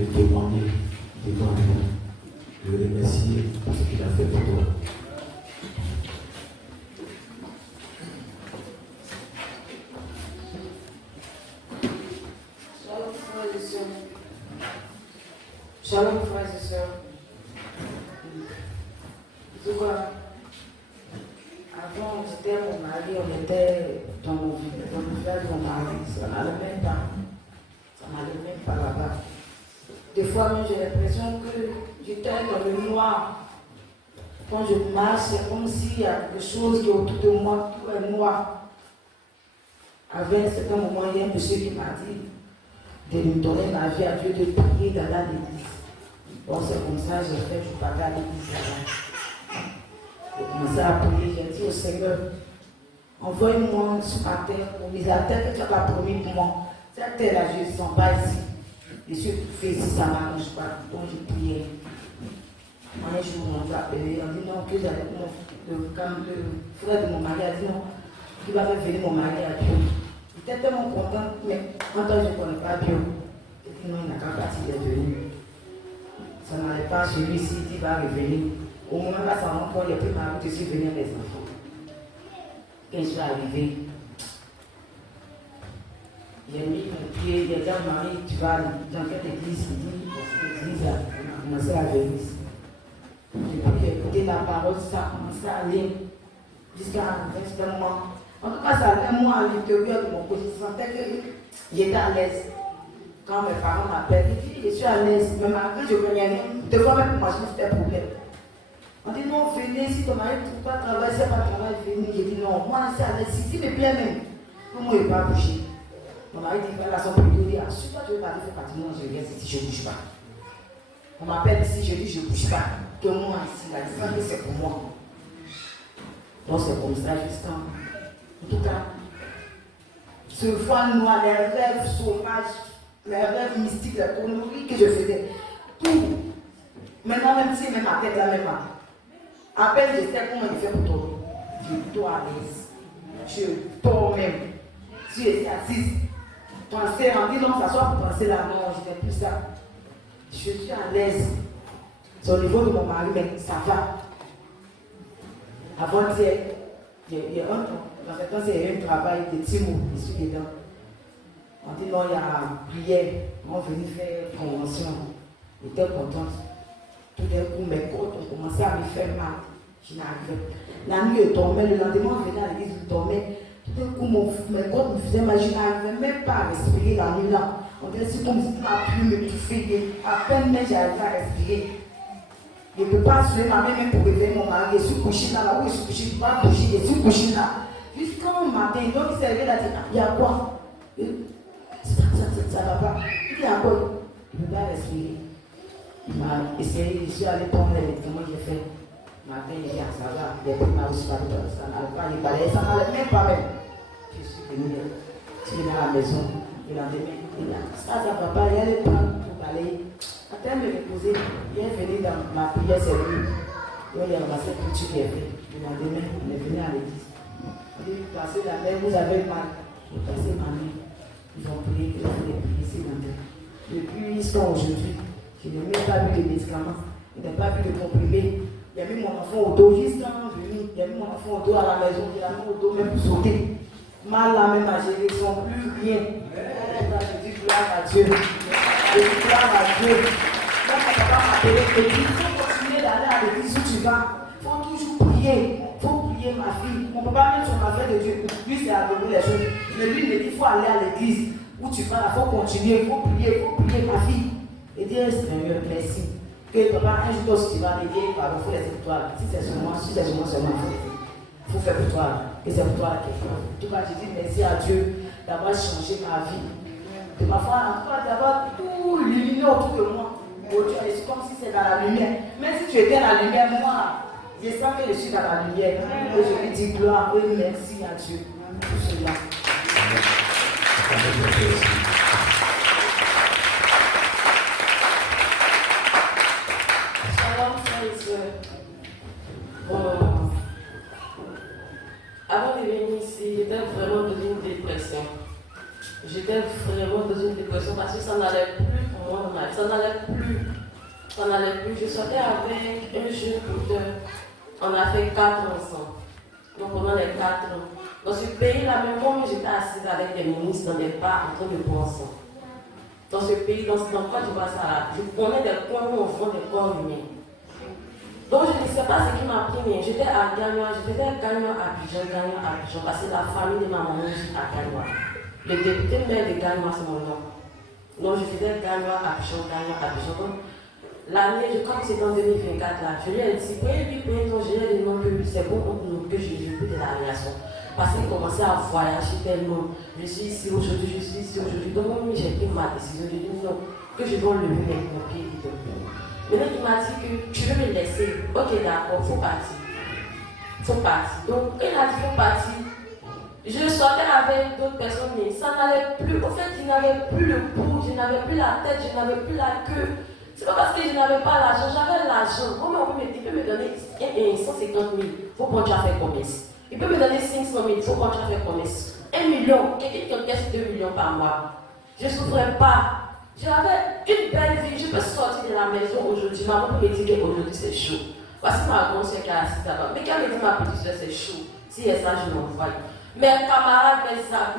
de témoigner devant lui, de le remercier pour ce qu'il a fait pour toi. Shalom frères et sœurs. Tu vois, avant j'étais mon mari, on était dans le village de mon mari, ça n'allait même pas. Ça n'allait même pas là-bas. Des fois même j'ai l'impression que j'étais dans le noir. Quand je marche, c'est comme s'il y a quelque chose qui est autour de moi, tout est noir. Avec un certain moment, il y a un monsieur qui m'a dit de lui donner ma vie à Dieu, de prier dans l'église. Bon, c'est comme ça, j'ai fait, je parlais à l'église là-bas. J'ai commencé à prier, j'ai dit au Seigneur, envoie-moi sur ma terre, pour mise à terre que tu n'as pas promis pour moi. Cette terre-là, je ne sens pas ici. Je suis fait ici, ça ne m'arrange pas. Donc j'ai prié. Un jour, on m'a appelé, on dit non, que j'allais le frère de mon mari a dit non, qu'il va faire venir mon mari à Dieu. J'étais tellement content, mais en tant que je ne connais pas Dieu, il dit non, il n'a qu'à partir de venir. Ça n'allait pas, celui-ci, il va revenir. Au moment où ça encore, il a pris ma route, je suis venu avec les enfants. Quand je suis arrivé, j'ai mis mon pied, il a dit à mon mari, tu vas dans quelle église? Il dit, l'église a commencé à venir ici. J'ai écouté la parole, ça a commencé à aller jusqu'à un certain moment. En tout cas, ça allait moi à l'intérieur de mon corps. Je sentais que j'étais à l'aise. Quand mes parents m'appellent, ils disent, je suis à l'aise. Mais malgré que je venais rien, des fois même pour moi, c'était un problème. On dit non, venez, si ton mari ne trouve pas de travail, c'est pas de travail, venez. J'ai dit non, moi c'est à l'aise, si me plaît même. Comment il ne va pas bouger? Mon mari dit, voilà son plutôt, il dit, ah, si toi tu veux partir, fais partie, non, je viens ici, je ne bouge pas. On m'appelle ici, je dis, je ne bouge pas. Que moi ici, la distance, c'est pour moi. Donc c'est comme ça, jusqu'à. En tout cas, ce voile noir, les rêves sauvages, les rêves mystiques, les conneries que je faisais, tout. Maintenant, même si même ma tête là, même pas. À peine je sais comment il fait pour dormir. Je dors à l'aise. Je dors même. Si je suis assise, penser, on dit non, s'asseoir pour penser là, non, je n'ai plus ça. Je suis à l'aise. C'est au niveau de mon mari, mais ça va. Avant-hier, il y a un temps, dans ce temps, c'est un travail de Timo, je suis dedans. On dit non, il y a prière, on venait faire convention. J'étais contente. Tout d'un coup, mes côtes ont commencé à me faire mal. Je n'arrivais pas. La nuit, je dormais, le lendemain, je venais à l'église, je dormais. Tout d'un coup, mes côtes me faisaient mal, je n'arrivais même pas à respirer la nuit là. On dirait que c'est comme si ma plume me touffait. À peine même, j'arrivais à respirer. Je ne peux pas suivre ma main même pour réveiller mon mari. Je suis couché là, oui, je suis couché, je ne peux pas bouger, je suis couché là. Jusqu'au matin, donc il s'est réveillé là, il dit, il y a quoi? Ça ne va pas. Il dit, il y a quoi? Je ne peux pas respirer. Il m'a essayé, je suis allé prendre les médicaments que j'ai fait. Matin, il dit, ça va, il a pris ma aussi, ça n'allait pas, il balait, ça n'allait même pas même. Je suis venu à la maison, le lendemain, il dit, ça ne va pas, il allait prendre pour balayer. Après me reposer, il est venu dans ma prière, c'est lui. Donc il a ramassé tout ce qu'il a fait. Le lendemain, il est venu à l'église. Il dit, passez la main, vous avez mal. J'ai passé ma main. Ils ont prié, ils ont fait des prières, c'est dans le. Depuis jusqu'à aujourd'hui, je n'ai même pas vu les médicaments, je n'ai pas vu le comprimé. Il a mis mon enfant au dos, juste quand je venu, il a mis mon enfant au dos à la maison, il a mis au dos même pour sauter. Mal là même à gérer, ils ne sont plus rien. Je dis gloire à Dieu. Je dis gloire à Dieu. Quand mon papa m'a appelé, il dit, il faut continuer d'aller à l'église où tu vas. Il faut toujours prier. Il faut prier, ma fille. Mon papa, même son affaire de Dieu, lui, c'est à donner les choses. Mais lui, il me dit, il faut aller à l'église où tu vas, il faut continuer, il faut prier, ma fille. Et dire, Seigneur, merci. Que papa, un jour, si tu vas m'aider, pardon, il faut laisser pour toi. Si c'est seulement, il faut faire pour toi. Et c'est pour toi qu'il faut. En tout cas, je dis merci à Dieu d'avoir changé ma vie. De ma foi, en tout cas, d'avoir tout illuminé autour de moi. C'est comme si c'est dans la lumière. Même si tu étais dans la lumière, moi, je sens que je suis dans la lumière. Et je lui dis gloire et merci à Dieu pour cela. Shalom, frères et sœurs. Avant de venir ici, j'étais vraiment dans une dépression. J'étais vraiment dans une dépression parce que ça n'allait plus pour moi dans ma vie. Ça n'allait plus. Ça n'allait plus. Je sortais avec un jeune auteur. On a fait 4 ans ensemble. Donc pendant les 4 ans. Dans ce pays-là, même moi, j'étais assise avec des ministres dans des bars en train de boire ensemble. Dans ce pays, dans quoi tu vois ça là, je connais des coins où on vend des corps humains. Donc je ne sais pas ce qui m'a pris, mais j'étais à Gagnoa, je faisais Gagnoa à Abidjan, parce que la famille de ma maman vit à Gagnoa. Le député maire de Gagnoa, c'est mon nom. Donc je faisais Gagnoa à Abidjan. Donc l'année, je crois que c'était en 2024 là, je lui ai dit, oui, je lui ai dit non, que c'est bon que je peux de la relation. Parce qu'il commençait à voyager tellement. Je suis ici aujourd'hui. Donc moi, j'ai pris ma décision. J'ai dit non, que je dois lever mon pied. Maintenant, il m'a dit que tu veux me laisser. Ok, d'accord, faut partir. Donc, quand il a dit faut partir, je sortais avec d'autres personnes, mais ça n'allait plus. Au fait, je n'avais plus le pouls, je n'avais plus la tête, je n'avais plus la queue. C'est pas parce que je n'avais pas l'argent, j'avais l'argent. Moi, il peut me donner 150 000. Il faut prendre à faire commerce. Il peut me donner 500 000, il faut prendre à faire commerce. 1 million, quelqu'un qui encaisse 2 millions par mois. Je ne souffrais pas. J'avais une belle vie, je peux sortir de la maison aujourd'hui. Maman peut me dire qu'aujourd'hui c'est chaud. Voici ma grande soeur qui est assise là-bas. Mais quand elle me dit ma petite soeur c'est chaud, si elle ça, je m'envoie. Mes camarades,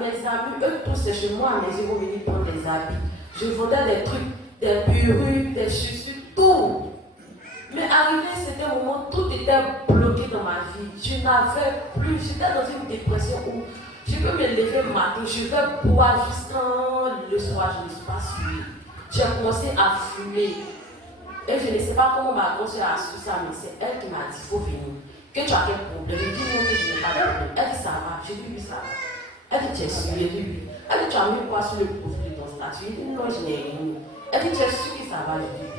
mes amis, eux tous c'est chez moi à mes yeux vont venir prendre des habits. Je vendais des trucs, des perruques, des chaussures, tout. Mais arrivé, c'était un moment où tout était bloqué dans ma vie. Je n'avais plus, j'étais dans une dépression où je peux me lever le matin, je vais boire jusqu'à le soir, je ne suis pas suivie. J'ai commencé à fumer. Et je ne sais pas comment ma grand-soeur a su ça, mais c'est elle qui m'a dit, il faut venir. Que tu as quel problème? Je dis non, que je n'ai pas de problème. Elle dit ça va, j'ai dit oui, ça va. Elle dit tu es sûr, j'ai dit oui. Elle dit tu as mis quoi sur le profil de ton statut? J'ai dit non, je n'ai rien mis. Elle dit tu es sûr que ça va, je dis.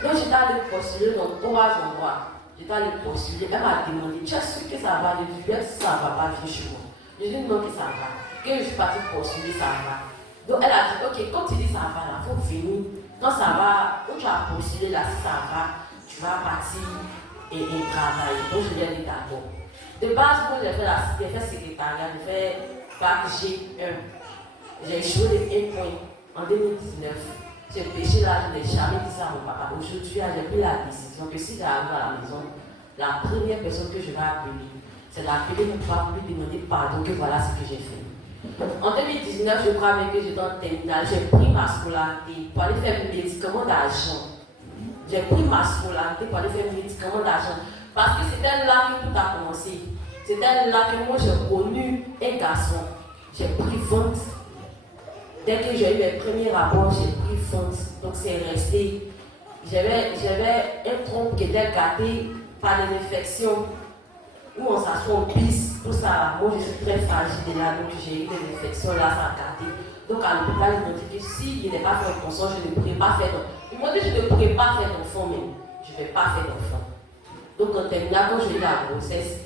Donc j'étais allée postuler dans 3 endroits. J'étais allée postuler. Elle m'a demandé, tu es sûr que ça va? Je dis, bien si ça va pas, viens chez moi. Je dis non que ça va. Quand je suis partie postuler, ça va. Donc elle a dit, ok, quand tu dis ça va, il faut venir. Quand ça va, quand tu as postulé là, si ça va, tu vas partir et travailler. Donc je lui ai dit d'accord. De base, moi j'ai fait secrétariat, j'ai fait bac G1. J'ai échoué de 1 point en 2019. J'ai péché là, je n'ai jamais dit ça à mon papa. Aujourd'hui, j'ai pris la décision que si j'arrive à la maison, la première personne que je vais appeler, c'est l'appeler pour pouvoir lui demander pardon que voilà ce que j'ai fait. En 2019, je crois que j'étais en terminale, j'ai pris ma scolarité pour aller faire mes médicaments d'argent. J'ai pris ma scolarité pour aller faire mes médicaments d'argent. Parce que c'était là que tout a commencé. C'était là que moi j'ai connu un garçon. J'ai pris vente. Dès que j'ai eu mes premiers rapports, j'ai pris vente. Donc c'est resté. J'avais un tronc qui était gâté par des infections. Où on s'assoit, on pisse, tout ça. Moi, je suis très fragile là, donc j'ai eu des infections là, ça a gâté. Donc à l'hôpital, ils m'ont dit que si je n'ai pas fait d'enfant, je ne pourrais pas faire d'enfant. Ils m'ont dit que je ne pourrais pas faire d'enfant, mais je ne vais pas faire d'enfant. Donc en terminale, quand j'ai eu la grossesse,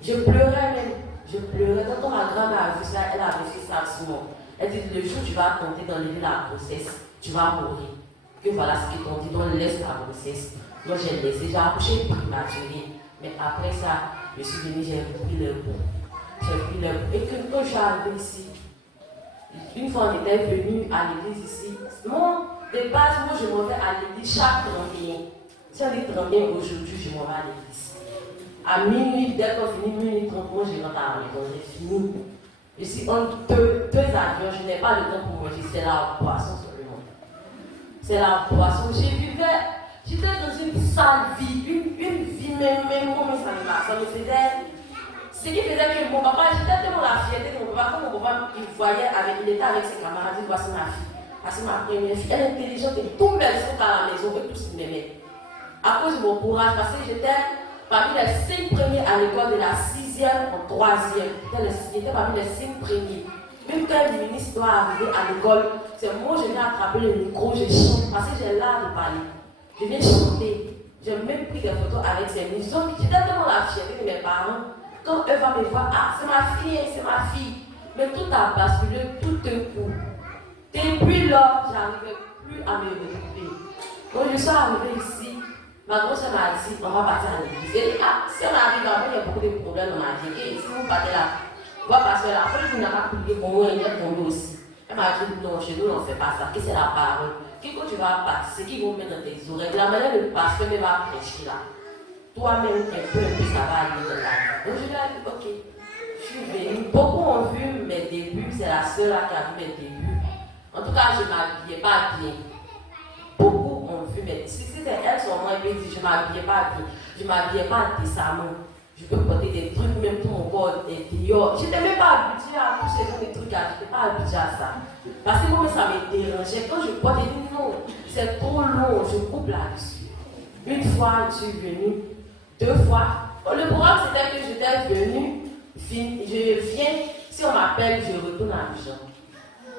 je pleurais même. Je pleurais. Quand ma grand-mère a vu ça, elle a fait ça souvent. Elle dit, le jour où tu vas tenter d'enlever la grossesse, tu vas mourir. Que voilà ce qu'ils t'ont dit, donc laisse la grossesse. Donc j'ai laissé, j'ai accouché prématuré. Mais après ça, je suis venue, j'ai pris le bout. Et que quand je suis arrivée ici, une fois on était venu à l'église ici, moi, de base, moi je m'en vais à l'église chaque 31. Si on est 31 aujourd'hui, je m'en vais à l'église. À minuit, dès qu'on finit minuit 30, moi je rentre à la maison, j'ai fini. Je suis entre deux avions, je n'ai pas le temps pour manger, c'est la boisson seulement. C'est la boisson. J'étais dans une sale vie, une vie même comme ça me faisait. Ce qui faisait que mon papa, j'étais tellement la fierté de mon papa, quand mon papa il voyait, il était avec ses camarades, il dit voici ma fille, voici ma première fille, elle est intelligente et tout mes sont à la maison, eux tous m'aimaient. À cause de mon courage, parce que j'étais parmi les 5 premiers à l'école de la 6e en 3e. J'étais parmi les 5 premiers. Même quand le ministre doit arriver à l'école, c'est moi je viens attraper le micro, je chante, parce que j'ai l'art de parler. Je viens chanter. J'ai même pris des photos avec ces musiciens. J'étais tellement la fierté de mes parents. Quand eux vont me voir, ah, c'est ma fille, c'est ma fille. Mais tout a basculé tout un coup. Depuis là, je n'arrivais plus à me retrouver. Quand je suis arrivée ici, ma grosse m'a dit, on va partir à l'église. Elle dit, ah, si on arrive là, il y a beaucoup de problèmes dans ma vie. Et si vous partez là, on va passer là. Après, je n'ai pas prié pour moi, il y a tombé aussi. Elle m'a dit, non, chez nous, on ne fait pas ça. Qu'est-ce que c'est la parole? Qu'est-ce que tu vas passer, qui vont mettre dans tes oreilles, la manière de passer, mais va prêcher là. Toi-même, un peu, ça va aller dans la vie. Donc je lui ai dit, ok, je suis venue. Beaucoup ont vu mes débuts, c'est la seule là qui a vu mes débuts. En tout cas, je ne m'habillais pas bien. Beaucoup ont vu mes débuts. Si c'était elle, son moment, elle dit, je ne m'habillais pas bien. Je ne m'habillais pas décemment. Je peux porter des trucs, même tout mon corps est dehors. Je n'étais même pas habituée à tous ces trucs là, je n'étais pas habituée à ça. Parce que moi, ça me dérangeait. Quand je portais, je dis non, c'est trop long, je coupe là-dessus. Une fois, je suis venue. 2 fois. Le programme, c'était que j'étais venue, je viens, si on m'appelle, je retourne à Abidjan.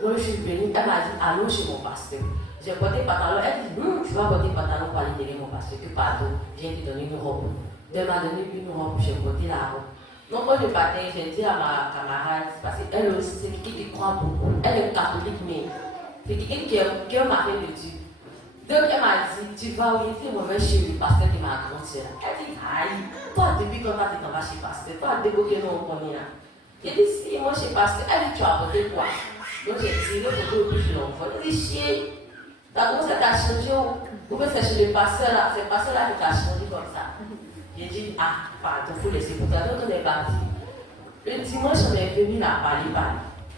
Donc je suis venue, elle m'a dit, allons chez mon pasteur. J'ai porté pantalon, elle dit, non, tu vas porter pantalon pour aller derrière mon pasteur, que pardon, viens te donner une robe. Elle m'a donné une robe, j'ai porté la robe. Donc quand je partais, j'ai dit à ma camarade, parce qu'elle aussi, c'est quelqu'un qui croit beaucoup, elle est catholique, mais c'est quelqu'un qui est un mari de Dieu. Donc elle m'a dit, tu vas orienter moi chez le pasteur qui m'a grande soeur. Elle dit, aïe, toi depuis quand tu t'en vas chez le pasteur, toi débloqué nous on connaît là. J'ai dit, si moi chez le pasteur, elle dit, tu as apporté quoi? Donc j'ai tiré le photo au plus de l'enfant. Elle dit, chier, t'as commencé à changer, ou bien c'est chez le pasteur là, c'est le pasteur là qui t'a changé comme ça. J'ai dit, ah, pardon, il faut laisser pour toi. Donc on est parti. Le dimanche, on est venu là, parler.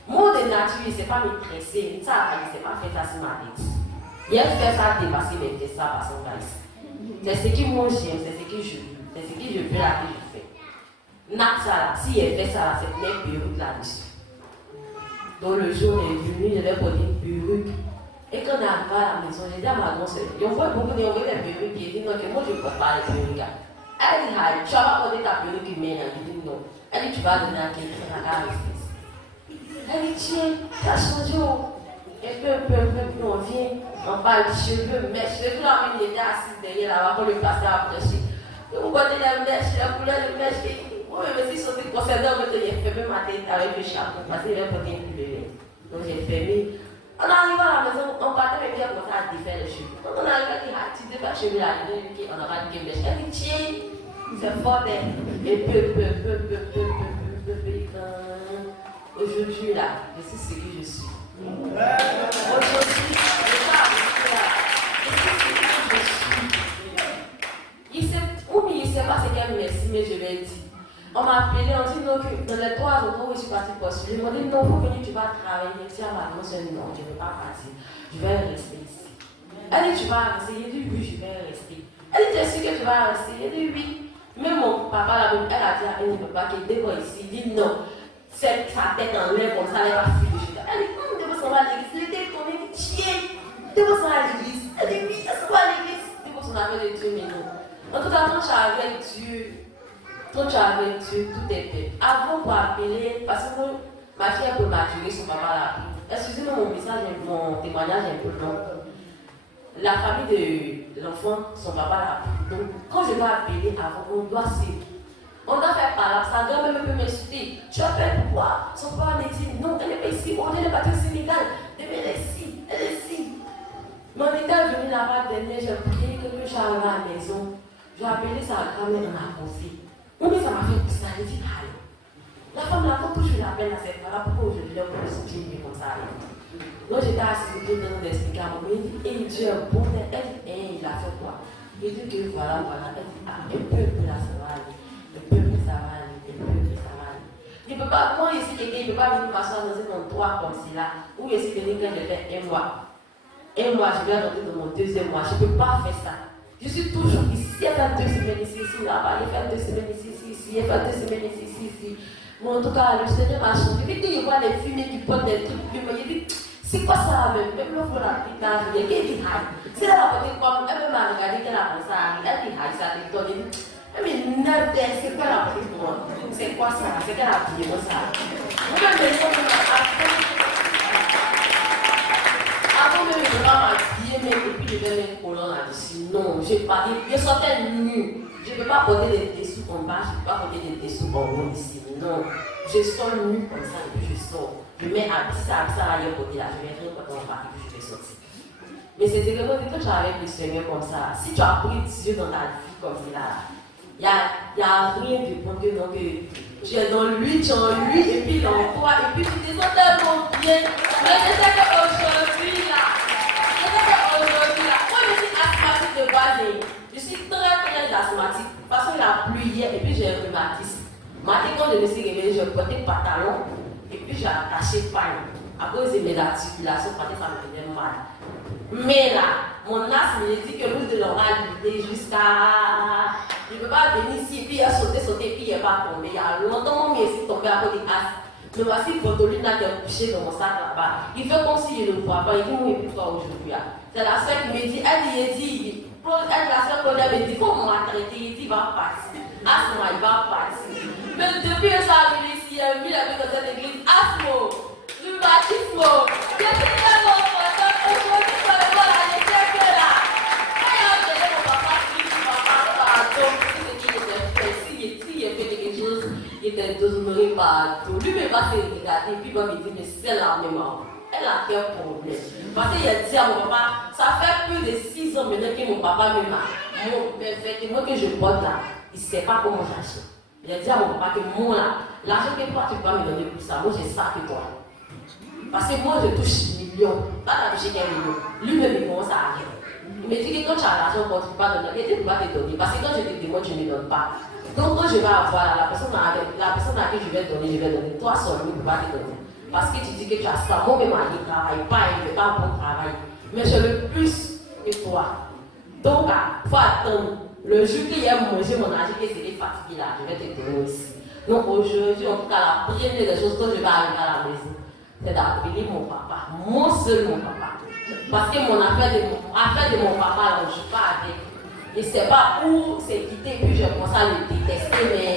Moi de nature, il ne sait pas me presser, ça, il ne sait pas faire ça sur ma tête. Il a fait ça dépasser mes tests, ça par son ici. C'est ce qui moi j'aime, c'est ce que je veux, c'est ce que je veux là que je fais. Natsa, si elle fait ça, c'est une perruque là-dessus. Donc le jour est venu, je vais porter une perruque. Et quand on arrive à la maison, j'ai dit à ma grand-soeur, on voit beaucoup de perruques qui disent non, que moi je ne porte pas les perruques. Elle dit, tu vas porter ta perruque humaine. Je dis non. Elle dit, tu vas donner à quelqu'un qui va rester. Elle dit, tiens, ça change. Et peu, on vient, on parle de cheveux, mèches. Les gens même étaient assis derrière là-bas quand le pasteur a prêché. Vous voyez les mèches, la couleur de mèches. Oui, mais si je suis concernée, j'ai fermé ma tête avec le chapeau parce qu'il avait porté un bébé. Donc j'ai fermé. On arrive à la maison, on partait avec bien comme ça à défaire les cheveux. Quand on arrive à dire, ah, tu défais les cheveux là, on aura dit que mèche. Elle dit, tiens, c'est fort, et peu. Aujourd'hui là, je sais ce que je suis. Aujourd'hui, je pas habituée là. Je sais ce que je suis. Il ne sait pas ce qu'elle me dit, mais je lui ai dit. On m'a appelé, on dit non, que dans les 3 jours où je suis partie postuler, ils m'ont dit non, faut venir, tu vas travailler. Je dis à ma grand-soeur, non, je ne vais pas partir. Je vais rester ici. Elle dit, tu vas rester. Il dit, oui, je vais rester. Elle dit, tu es sûre que tu vas rester? Il dit, oui. Même mon papa, là, elle a dit à elle, ne peut pas qu'elle dévoile ici. Il dit, non. C'est sa tête en l'air comme ça, elle va fuir de chez elle. Elle dit, comment tu s'en va à l'église? Il était tourné, il dit, tiens, tu vas s'en à l'église? Elle dit, oui, elle s'en va à l'église. Tu vas s'en avec Dieu, mais non. En tout cas, quand tu es avec Dieu, tout est fait. Avant pour appeler, parce que ma fille a peu maturé, son papa l'a appris. Excusez-moi, mon message, mon témoignage est un peu long. La famille de l'enfant, son papa l'a appris. Donc, quand je dois appeler avant, on doit suivre. On doit faire par là, sa grand-mère peut m'insulter. Tu appelles pourquoi? Son père me dit non, elle n'est pas ici, on est parti au Sénégal. Elle est ici, elle est ici. Mon état est venu là-bas dernier, j'ai prié que je suis arrivé à la maison. J'ai appelé sa grand-mère, on a causé. Oui, mais ça m'a fait ça, elle dit aïe. La femme là, quand je l'appelle à cette femme-là, pourquoi je l'ai pour se dire comme ça? Donc j'étais assise, j'étais en train d'expliquer à mon mari, il dit, et Dieu est bon, elle dit, il a fait quoi? Il dit que voilà, elle dit, ah, un peu là, ça va aller. Ça va aller, ça va aller. Il ne peut pas, moi ici, quelqu'un, il ne peut pas venir m'asseoir dans un endroit comme cela, où ici, quelqu'un, je fais 1 mois. 1 mois, je vais rentrer dans mon 2e mois. Je ne peux pas faire ça. Je suis toujours ici. Elle fait 2 semaines ici, là-bas. Il fait 2 semaines ici, il fait 2 semaines ici. Bon, en tout cas, le Seigneur m'a changé. Il dit, il voit les fumées qui portent des trucs. Il dit, c'est quoi ça, même l'offre là, il t'a dit, elle dit, c'est là, elle m'a regardé qu'elle a pensé à elle dit, ça t'étonne. Mais c'est quoi la petite pour moi? C'est quoi ça? C'est qu'elle a pris ça. Avant même de m'habiller, mais et puis je vais mettre collant là-dessus. Non, je sortais nu. Je ne peux pas porter des dessous en bas, je ne peux pas porter des dessous en haut ici. Non, je sors nu comme ça et puis je sors. Je mets à ça ailleurs côté là, je vais rien quand on va et puis je vais sortir. Mais c'est vraiment quand tu es avec le Seigneur comme ça, si tu as pris Dieu dans ta vie comme ça, il n'y a rien de bon que non, que tu es dans lui, tu es en lui, et puis dans toi, et puis tu te sens tellement bien. Mais je sais qu'aujourd'hui, là, privatiste. Matin, quand je me suis réveillée, je portais pantalon et puis j'ai attaché paille. À cause de mes articulations, parce que ça me faisait mal. Mais là, mon as me dit que nous de l'oral jusqu'à. Je ne peux pas venir ici, puis il a sauté, puis il n'est pas tombé. Il y a longtemps, mais il est tombé à cause des as. Mais voici Potoline qui est couché dans mon sac là-bas. Il fait comme si je ne le vois pas. Il dit, oui, et puis toi aujourd'hui. C'est la soeur qui me dit, elle dit, la soeur Claudia me dit, comment on m'a traité, il dit, il va partir. Asmo, il va partir. Mais depuis que ça arrive ici, il a mis la vie dans cette église. Asmo, du baptisme. Je suis tellement content aujourd'hui pour le voir là, je sais que là. Quand il a appelé mon papa, il dit, papa, pardon, si il a fait quelque chose, il était déshonoré partout. Lui-même va se regarder, puis il va me dire, mais c'est la maman. Elle a quel problème? Parce qu'il a dit à mon papa, ça fait plus de 6 ans maintenant que mon papa me m'a. Mais effectivement que je porte là, il ne sait pas comment j'achète. Il a dit à mon papa que moi là, l'argent que toi tu peux me donner pour ça, moi j'ai ça que toi. Parce que moi je touche millions, pas t'as touché qu'un million. Lui-même il commence à arriver. Il me dit que quand tu as l'argent, quand tu ne peux pas donner, il ne peut pas te donner. Parce que quand je te demande, tu ne me donnes pas. Donc quand je vais avoir la personne à qui je vais donner. Toi seul, il ne peut pas te donner. Parce que tu dis que tu as ça, moi-même, il ne travaille pas, il ne fait pas un bon travail. Mais j'ai le plus que toi. Donc, il faut attendre. Le jour qu'il a mangé mon argent, que c'est fatigué là, je vais te donner aussi. Donc aujourd'hui, en tout cas, la première des choses quand je vais arriver à la maison, c'est d'appeler mon papa. Mon seul mon papa. Parce que mon affaire de mon papa, là, je ne suis pas avec. Il ne sait pas où c'est quitté, puis je commence à le détester. Mais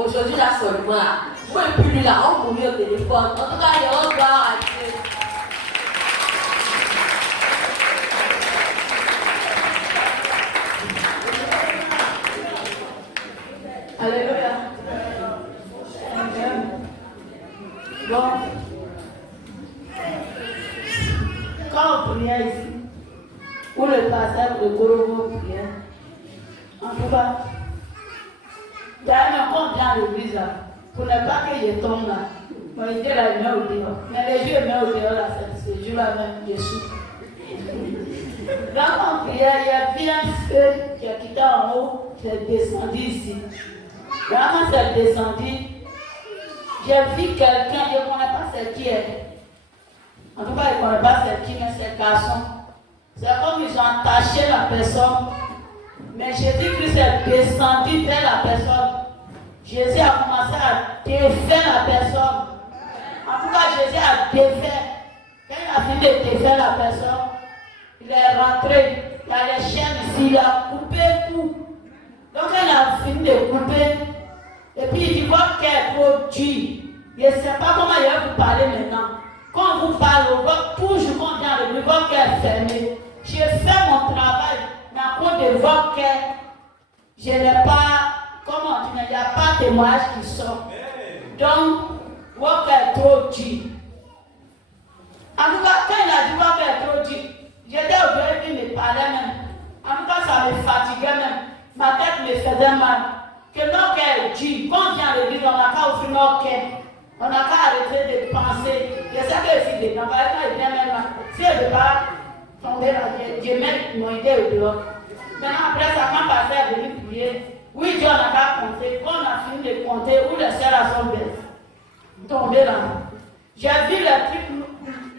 aujourd'hui, là, seulement, là, moi et puis lui, là, on courait au téléphone. En tout cas, il y a un gars à Dieu. Alléluia. Amen. Bon. Quand on priait ici, où le pasteur de Gorobo priait, en tout cas, il y a un compte dans l'église là, pour ne pas que je tombe là. Moi, il était là, il met au dehors. Mais les jours, il met au dehors là, c'est ce jour-là même, je suis. Quand on priait, il y a bien un feu qui a quitté en haut, qui est descendu ici. Quand c'est descendu, j'ai vu quelqu'un, je ne connais pas c'est qui est. En tout cas, je ne connais pas c'est qui, mais c'est garçon. C'est comme ils ont attaché la personne. Mais Jésus-Christ est descendu vers la personne. Jésus a commencé à défaire la personne. En tout cas, Jésus a défait. Quand il a fini de défaire la personne, il est rentré. Il y a les chaînes ici, il a coupé tout. Donc, quand il a fini de couper, et puis il dit, votre cœur est trop dur. Je ne sais pas comment il va vous parler maintenant. Quand on vous parle, toujours quand on vient de lui, votre cœur est fermé. J'ai fait mon travail, mais à cause de votre cœur, je n'ai pas, comment on dit, il n'y a pas de témoignage qui sort. Donc, votre cœur est trop dur. En tout cas, quand il a dit votre cœur est trop dur, j'étais au bureau et puis il me parlait même. En tout cas, ça me fatiguait même. Ma tête me faisait mal. Que notre cœur est dur. Quand on vient à l'église, on n'a qu'à ouvrir notre cœur. On n'a qu'à arrêter de penser. Je sais que si des gens, par exemple, ils viennent même là. Si je ne vais pas tomber là, je mets mon idée au dehors. Maintenant, après ça, quand pasteur est venu prier, oui, Dieu, on n'a qu'à compter. Quand on a fini de compter, où les sœurs sont belles. Tomber là. J'ai vu les trucs,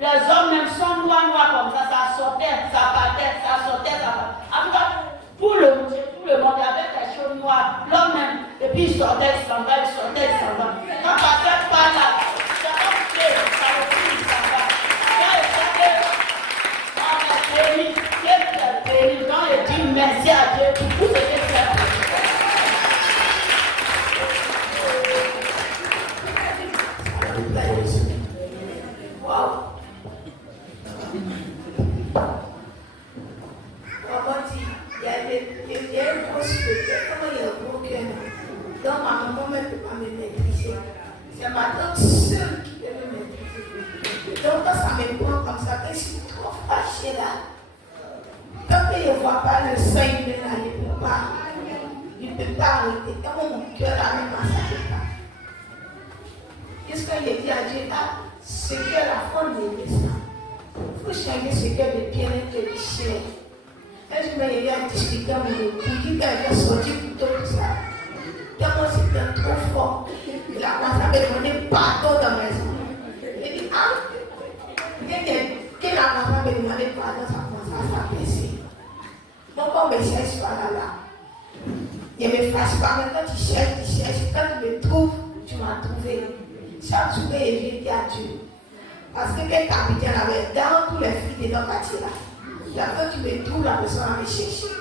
les hommes même sont noirs comme ça sortait, ça partait, ça sortait, ça partait. En tout cas, tout le monde, il y avait des choses noires, l'homme même, et puis il sortait, il s'en va, il sortait, il s'en va. Quand pasteur parle là, c'est comme que ça aussi, il s'en va. Quand il sait que on est béni, quand il dit merci à Dieu pour tout ce que tu as fait. Wow. Il y a une grosse pété, comment il y a un gros cœur. Donc ma maman ne peut pas me maîtriser. C'est ma tante seule qui peut me maîtriser. Donc quand ça me prend comme ça, que je suis trop fâchée là. Quand je ne vois pas le sein, il ne peut pas. Il ne peut pas arrêter. Quand mon cœur a même massacré pas. Qu'est-ce que j'ai dit à Dieu là? C'est que la femme de ça. Il faut changer ce cœur de bien-être et de chair. Et je me suis dit à discuter avec lui, qui a sorti pour tout ça. Quand c'était trop fort. Il a commencé à me demander pardon dans la maison. Il dit, ah, quel a commencé à me demander pardon, ça commence à s'abaisser. Donc on me cherche pas là. Il ne me fâche pas, mais quand tu cherches, quand tu me trouves, tu m'as trouvé. Chaque jour, j'ai dit à Dieu. Parce que quel capitaine avait dans tous les filles de notre quartier là. Là, quand tu me trouves, la personne va me chercher.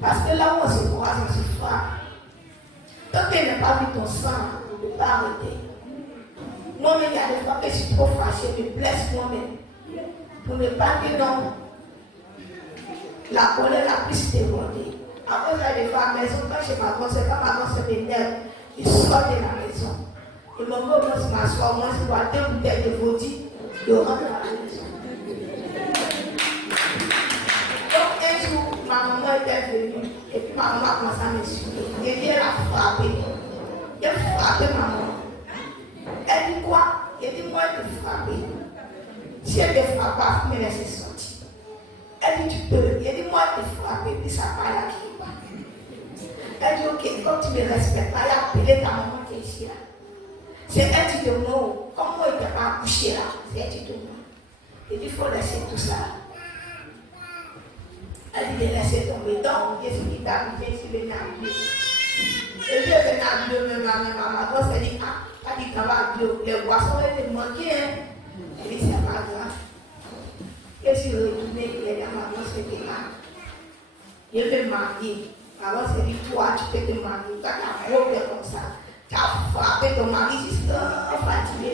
Parce que là où on se croise, on se frappe. Tant qu'elle n'a pas vu ton sang, on ne peut pas arrêter. Moi-même, il y a des fois que je suis trop fâchée, je me blesse moi-même. Pour ne pas que non, la colère la puisse déborder. Après, j'ai des fois à la maison, quand je m'avance, quand ma grosse m'énerve, je sors de la maison. Et mon gars, moi, je m'assois, moi, je bois 2 bouteilles de vodka, je rentre dans la maison. Donc, un jour, ma maman était venue, et puis ma maman a commencé à me suivre. Et puis, elle a frappé. Elle a frappé maman. Elle dit quoi? Elle dit, moi, elle te frappé. Si elle te frappe pas, elle me laisse sortir. Elle dit, tu peux. Elle dit, moi, elle te frappé, puis ça va là qui va. Elle dit, ok, comme tu me respectes, elle a appelé ta maman qui est ici là. C'est elle qui te demande, comme moi, il ne t'a pas accouché là, c'est elle qui te demande. Elle dit, il faut laisser tout ça. Elle dit de laisser tomber. Donc, qu'est-ce qui t'a arrivé si le navire? Et puis, le navire, ma grosse, elle dit, ah, elle dit, quand va les boissons, elle te manquent, hein. Elle dit, c'est pas grave. Et si je retournais, il est dans ma grosse, elle dit, ah, je vais me marier. Ma grosse, elle dit, toi, tu peux te marier. Quand tu as rompé comme ça, tu as frappé ton mari jusqu'à fatigué.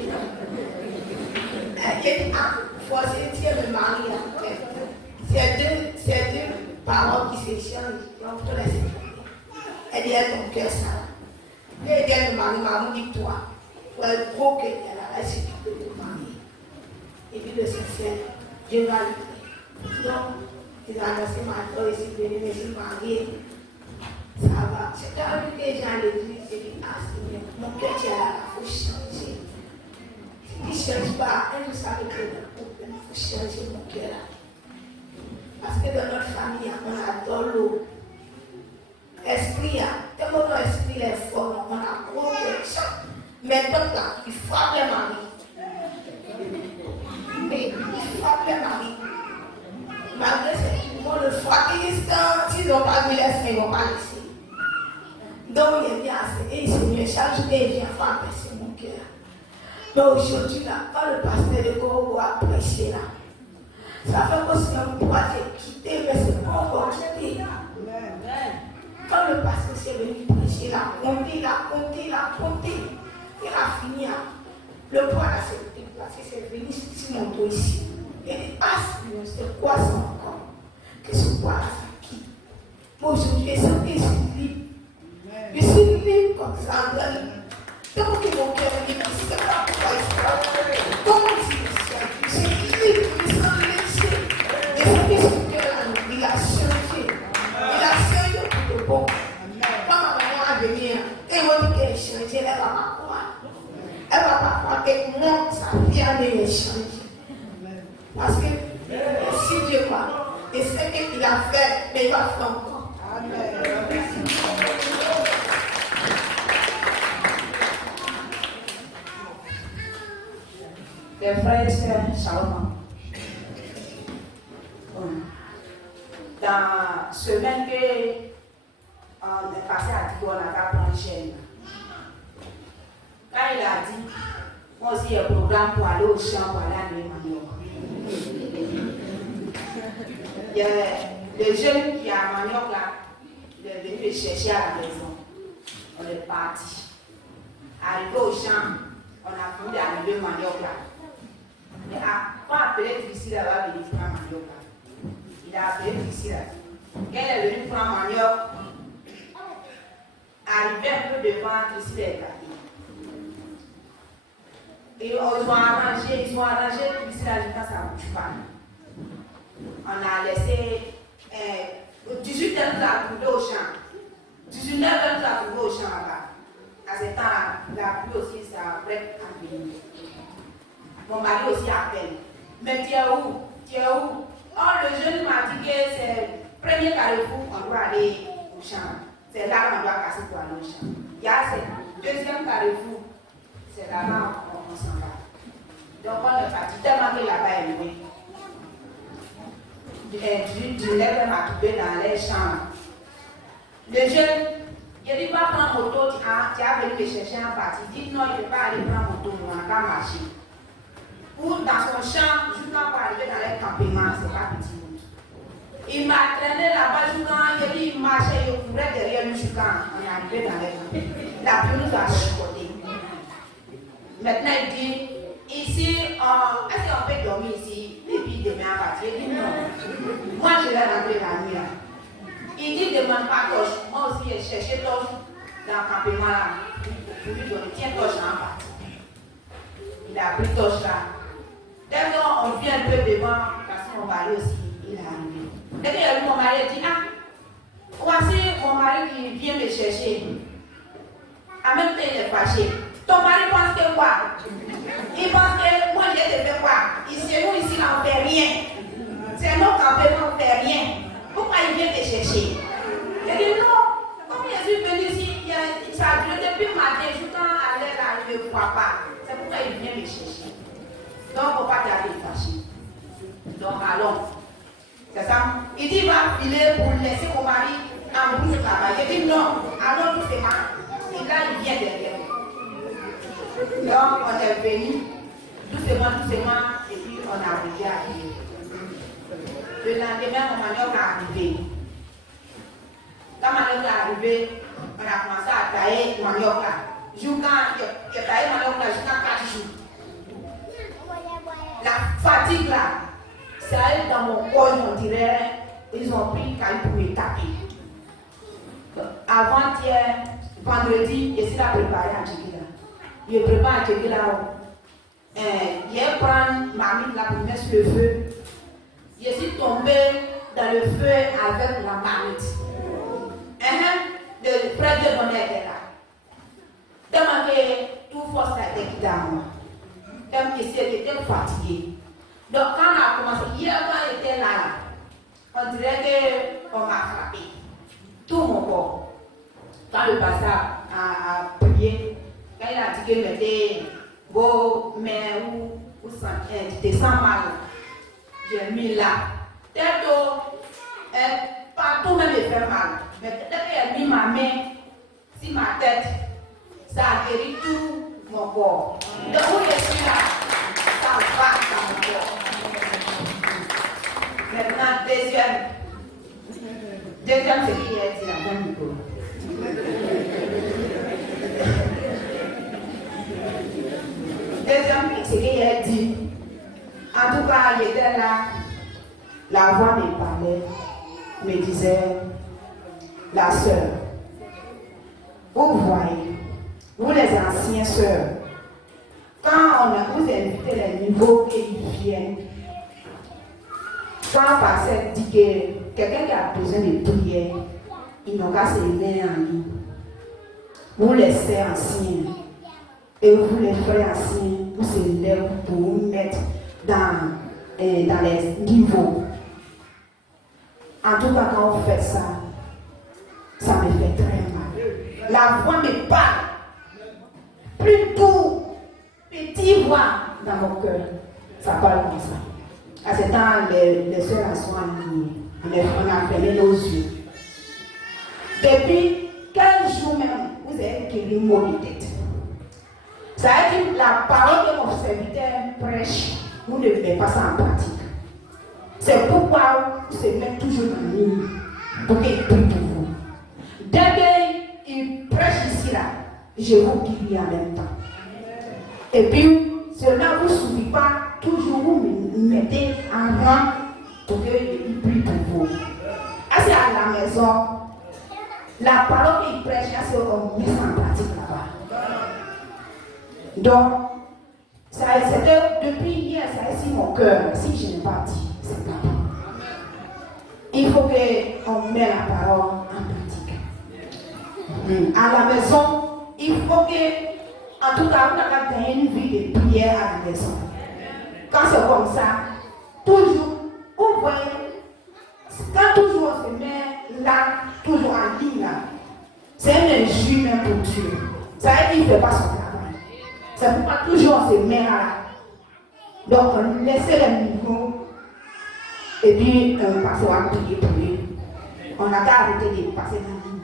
Elle dit, ah, il faut essayer de me marier après. C'est deux paroles qui s'échangent, donc tu laisses tomber. Elle dit, elle ton cœur ça. Elle dit, elle me marie, maman dit toi. Il faut être gros qu'elle a laissé de te marier. Et puis le sincère, Dieu va le faire. Donc, ils ont annoncé ma soeur ici, venue me suis mariée. Ça va. C'est quand même que j'ai à l'église, j'ai dit, ah Seigneur, mon cœur est là, il faut changer. Si tu ne changes pas, un jour ça va créer un problème, il faut changer mon cœur là. Parce que dans notre famille, on adore l'eau. Esprit, tellement notre esprit est fort, on a gros cœur. Maintenant, il frappe les maris. Mais il frappe les maris. Malgré ce qu'ils vont le frapper, s'ils n'ont pas vu les seins, ils ne vont pas laisser. Donc, il vient et Seigneur, chaque jour, il vient faire passer mon cœur. Mais aujourd'hui, là, quand le pasteur de Goro a prêché là, ça fait aussi un poids de quitter, mais c'est pas encore quitté. Quand le pasteur s'est venu prêcher, il a compté. Il a fini. Le poids là, c'est déplacé, c'est venu sur mon dos ici. Il dit, ah Seigneur, c'est quoi ça encore? Que ce poids là, ça quitte. Moi aujourd'hui, je sens que je suis libre. Je suis libre comme ça. Tant que mon cœur est libre, c'est pas pourquoi il se passe. Comment je suis libre, je sens léger. Et ce que ce cœur là, il a changé. Il a changé pour le bon. Quand ma maman a venu, elle m'a dit qu'elle a changé, elle va pas croire. Elle va pas croire que moi, sa vie a changé. Parce que si Dieu croit, et ce qu'il a fait, mais il va faire encore. Amen. Les frères et sœurs, shalom. Dans ce semaine que on est passé à Tigo, on a appris une chaîne. Quand il a dit, moi aussi, il y a un programme pour aller au champ, pour aller à Manioc. Il y a le jeune qui est à Manioc là, il est venu me chercher à la maison. On est parti. Arrivé au champ, on a fini d'arriver à Manioc là. Mais quand appelé Trissi là, va venir prendre Manioc là. Il a appelé Trissi là. Quand elle est venue prendre Manioc, arrivé un peu devant, Trissi est là. Et ils ont arrangé Trissi là jusqu'à sa bouche pas. On a laissé 18 heures à trouver au champ. 19 heures à trouver au champ là-bas. À ce temps-là, la pluie aussi, ça prête à venir. Mon mari aussi appelle. Mais tu es où? Oh, le jeune m'a dit que c'est le premier carrefour, on doit aller au champ. C'est là qu'on doit casser pour aller au champ. Il y a ce deuxième carrefour. C'est là-bas on s'en va. Donc on est parti tellement que là-bas est loin. Du lèvre m'a trouvé dans les champs. Le jeune, il dit pas prendre moto, tu as venu me chercher en partie. Il dit non, il ne peut pas aller prendre moto, on n'a pas marché. Ou dans son champ, jusqu'à pour arriver dans les campements, c'est pas petit monde. Il m'a traîné là-bas jusqu'à, il marchait, il courait derrière lui jusqu'à, on est arrivé dans les campements. La pluie nous a chicoté. Maintenant il dit, ici, est-ce qu'on peut dormir ici et puis demain à partir? Il dit non. Moi je vais rentrer la nuit là. Il dit demande pas Toche. Moi aussi j'ai cherché Toche dans le campement là. Pour lui donner, tiens Toche en partie. Il a pris Toche là. Dès qu'on vient un peu devant, parce qu'on va aller aussi, il est arrivé. Dès qu'il a vu mon mari, il dit ah, voici mon mari qui vient me chercher. En même temps il est fâché. Ton mari pense que quoi? Il pense que moi j'ai fait quoi? Ici, nous ici, on ne fait rien. C'est nos campements, on ne fait rien. Pourquoi il vient te chercher? Il dit non. Comme je suis venu ici, ça a duré depuis le matin, jusqu'à aller là, je ne vois pas. C'est pourquoi il vient me chercher. Donc, il ne faut pas garder fâché. Donc, allons. C'est ça. Il dit il va filer pour laisser mon mari en bout de travail. Il dit non, allons doucement. Et là, il vient derrière. Donc, on est venu doucement, et puis on a arrivé à Dieu. Le lendemain, mon manioc est arrivé. Quand manioc est arrivé, on a commencé à tailler manioc là. Jusqu'à tailler manioc là jusqu'à 4 jours. La fatigue là, ça est dans mon corps, on dirait, ils ont pris caille pour me taper. Avant-hier, vendredi, je suis là préparé à Tchégila. Je prépare à Tchégila. Je prends ma mine là pour mettre sur le feu. Je suis tombée dans le feu avec la marmite. Le frère de mon était là. Tellement que toute force a été quittée à moi. Tellement que j'étais fatiguée. Donc quand on a commencé, hier quand j'étais là, on dirait qu'on m'a frappé. Tout mon corps. Quand le pasteur a prié, quand il a dit que mettait vos mains ou tu te sens mal, j'ai mis là. Partout même me fait mal. Mais dès que j'ai mis ma main sur ma tête, ça a guéri tout mon corps. Donc où je suis là, ça va dans mon corps. Maintenant, deuxième, c'est qui est dit la même chose. Deuxième, c'est qu'il a dit. En tout cas, il était là. La voix me parlait, me disait, la sœur, vous voyez, vous les anciens sœurs, quand on vous invité les niveaux qu'ils viennent, quand le pasteur dit que quelqu'un qui a besoin de prière, ils n'ont qu'à se lever en ligne. Vous les sœurs anciens et vous les frères anciens, vous se lèvez pour vous mettre dans les niveaux. En tout cas, quand on fait ça, ça me fait très mal. La voix me parle. Plutôt, petit voix dans mon cœur. Ça parle comme ça. À ce temps, les soeurs sont en ligne. On a fermé nos yeux. Depuis 15 jours même, vous avez guéri mon tête. Ça veut dire que la parole de mon serviteur prêche, vous ne mettez pas ça en pratique. C'est pourquoi vous se mettez toujours en ligne pour qu'il prie pour vous. Dès qu'il prêche ici là, je vous guéris en même temps. Et puis, cela ne vous suffit pas, toujours vous mettez en rang pour qu'il prie pour vous. C'est à la maison, la parole qu'il prêche, c'est on met ça en pratique là-bas. Donc, c'était depuis hier, ça est sur mon cœur. Si je n'ai pas dit, c'est pas bon. Il faut qu'on mette la parole en pratique. À la maison, il faut que, en tout cas, on a gagné une vie de prière à la maison. Quand c'est comme ça, toujours, vous voyez, quand toujours on se met là, toujours en ligne là, c'est un injure bien pour Dieu. Ça veut dire qu'il ne fait pas son travail. C'est pourquoi toujours on se met là. Donc, laissez les niveaux et puis passer à prier pour lui. On n'a qu'à arrêter de passer dans la vie.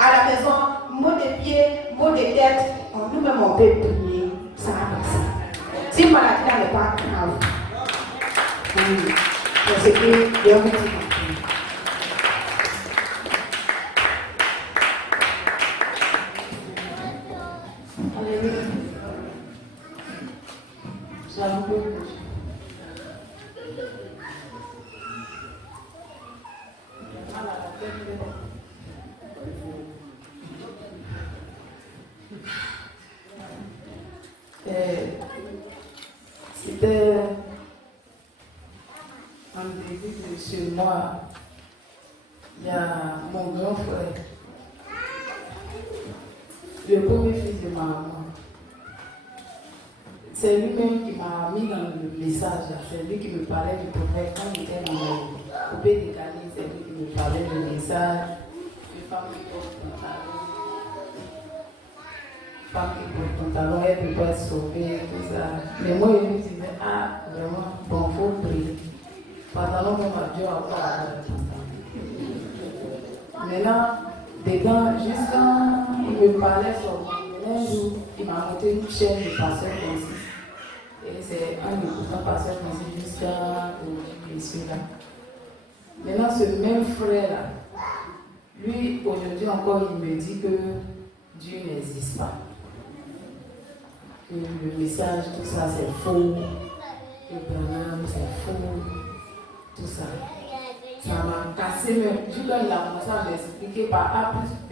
À la maison, mot de pied, mot de tête, nous-mêmes on peut prier, ça va passer. Si le maladie n'est pas grave, oui, c'est que Dieu vous dit. Alléluia. Ça vous plaît. C'était un début de ce mois. Il y a mon grand frère, le premier fils de ma maman. C'est lui-même qui m'a mis dans le message. C'est lui qui me parlait du prophète quand j'étais dans le coupé décalé. C'est lui qui me parlait du message. Une femme qui porte pantalon. Une femme qui porte pantalon, elle ne peut pas être sauvée, tout ça. Mais moi, je me disais, ah, vraiment, bon, il faut prier. Pantalon, même à Dieu, encore à la Maintenant, dedans, juste quand il me parlait sur moi, un jour, il m'a montré une chaîne de pasteur Francis. Et c'est un écoutant pasteur Francis jusqu'à celui-là. Maintenant, ce même frère-là, lui, aujourd'hui encore, il me dit que Dieu n'existe pas. Que le message, tout ça, c'est faux. Que Branham, c'est faux. Tout ça. Ça m'a cassé même. Dieu, quand il a commencé à m'expliquer par A plus B,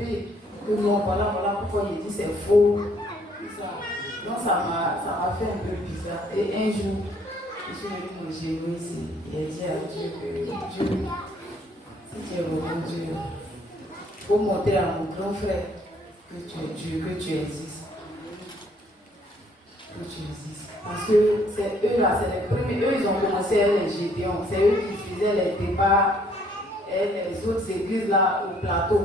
que non, voilà pourquoi il dit c'est faux. Tout ça. Donc ça m'a fait un peu bizarre. Et un jour, je suis venu me gérer ici. Et j'ai dit à Dieu que Dieu, si tu es vraiment Dieu, il faut montrer à mon grand frère que tu es Dieu, que tu existes. Que tu existes. Parce que c'est eux là, c'est les premiers. Eux, ils ont commencé à les Gédéons. C'est eux qui faisaient les débats et les autres églises là au plateau.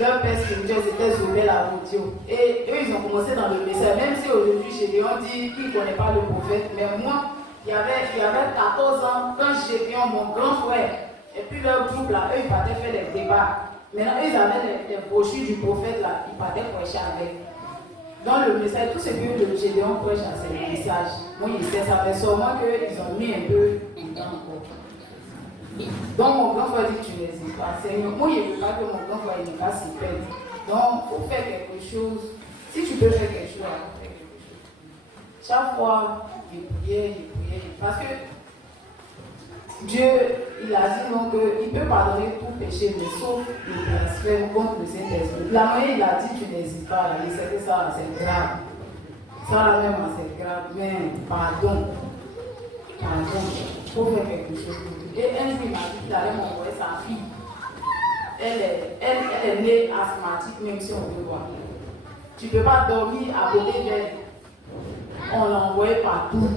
Leur père spirituel, c'était Zobel à Rodio. Et eux, ils ont commencé dans le message. Même si aujourd'hui, Gédéon dit qu'il ne connaît pas le prophète. Mais moi, il y avait 14 ans, quand Gédéon, mon grand frère, et puis leur groupe là, eux, ils partaient faire des débats. Maintenant, eux, ils avaient les brochures du prophète là, ils partaient prêcher avec. Dans le message, tout ce que le Gédéon prêche, c'est le message. Moi, il sait ça, mais sûrement qu'ils ont mis un peu de temps encore. Donc, mon grand frère dit que tu n'existes pas. Moi, il ne veut pas que mon grand frère ne pas s'y perdre. Donc, il faut faire quelque chose. Si tu peux faire quelque chose, alors fais quelque chose. Chaque fois, il priait. Parce que Dieu, il a dit donc qu'il peut pardonner tout péché, mais sauf le blasphème contre le Saint-Esprit. La moyenne, il a dit tu n'hésites pas. Il sait que ça, c'est grave. Ça, même, c'est grave. Mais pardon. Il faut faire quelque chose. Et un jour, il m'a dit qu'il allait m'envoyer sa fille. Elle est née asthmatique, même si on veut voir. Tu ne peux pas dormir à côté d'elle. On l'a envoyé partout.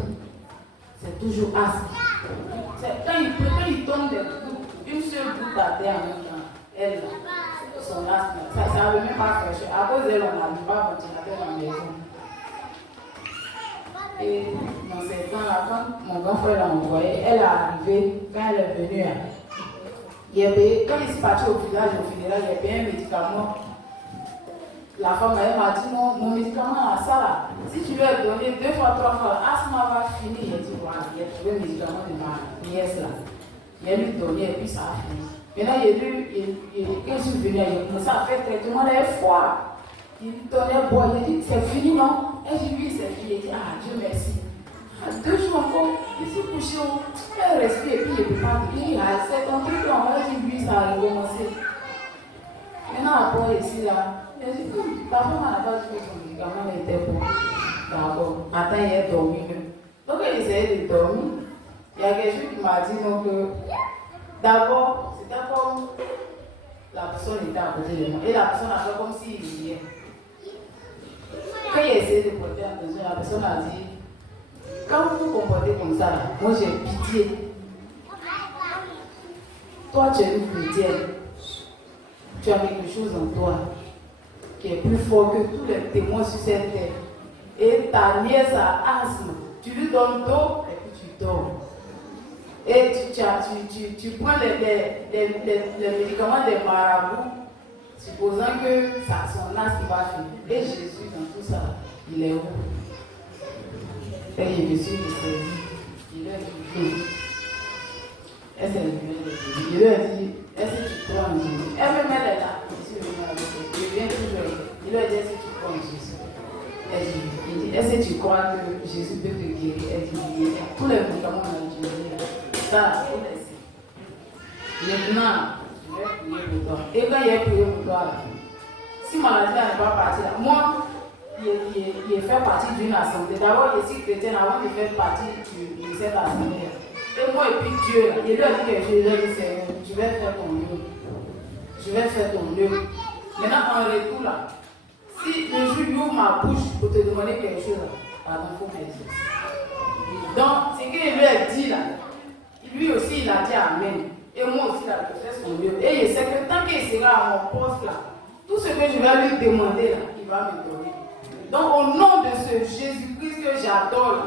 C'est toujours asthme. Quand il tombe des gouttes, une seule goutte à terre en même temps, elle, son asthme, ça ne veut même pas faire. À cause d'elle, on n'arrive pas à ventilateur dans la maison. Et dans ces temps-là, quand mon grand frère l'a envoyé, elle est arrivée, quand elle est venue, quand il se partit au village, il a payé un médicament. La femme, elle m'a dit non, mon médicament là, ça là, si tu lui as donné 2 fois, 3 fois, l'asthme va finir. Il a dit voilà, il a trouvé le médicament de ma nièce là. Il a lui donné et puis ça a fini. Maintenant, quand je suis venue, il a commencé à faire traitement, elle est froid. Il lui donnait boire, il a dit c'est fini non? Elle dit oui, c'est fini. Il dit ah, Dieu merci. 2 jours encore, il s'est couché, elle respire et puis il ne peut pas. Il dit ah, c'est ton truc là, elle dit oui, ça a recommencé. Maintenant, après ici là, elle dit la femme n'a pas dit que son médicament était bon. D'accord. Attends, il est dormi même. Donc elle essayait de dormir. Il y a quelque chose qui m'a dit donc d'abord, c'était comme la personne était à côté de moi. Et la personne a fait comme s'il riait. Quand il a essayé de porter attention, la personne a dit quand vous vous comportez comme ça, moi j'ai pitié. Toi tu es une chrétienne. Tu as quelque chose en toi. qui est plus fort que tous les démons sur cette terre. Et ta nièce a asthme. Tu lui donnes d'eau et puis tu dors. Et tu prends les médicaments des marabouts, supposant que son asthme va finir. Et Jésus, dans tout ça, il est où? Et Jésus, il lui a dit, il lui a dit, est-ce que tu crois en Jésus? Elle-même, elle est là. Il vient toujours. Il lui a dit, est-ce que tu crois en Jésus? Il dit, est-ce que tu crois que Jésus peut te guérir? Elle dit, oui. Tous les médicaments qu'on a utilisés, ça, il laisse. Maintenant, je vais prier pour toi. Et quand il a prié pour toi, si maladie n'est pas partie là, moi, il fait partie d'une assemblée. D'abord, je suis chrétien avant de faire partie de cette assemblée. Et moi, et puis Dieu, il lui a dit quelque chose, il lui a dit, Seigneur, je vais faire ton mieux. Je vais faire ton mieux. Maintenant, en retour là, si le jour il ouvre ma bouche pour te demander quelque chose, pardon, il faut que je dise. Donc, ce qu'il lui a dit là, lui aussi il a dit Amen. Et moi aussi, il a fait son mieux. Et je sais que tant qu'il sera à mon poste là, tout ce que je vais lui demander là, il va me donner. Donc, au nom de ce Jésus-Christ que j'adore là,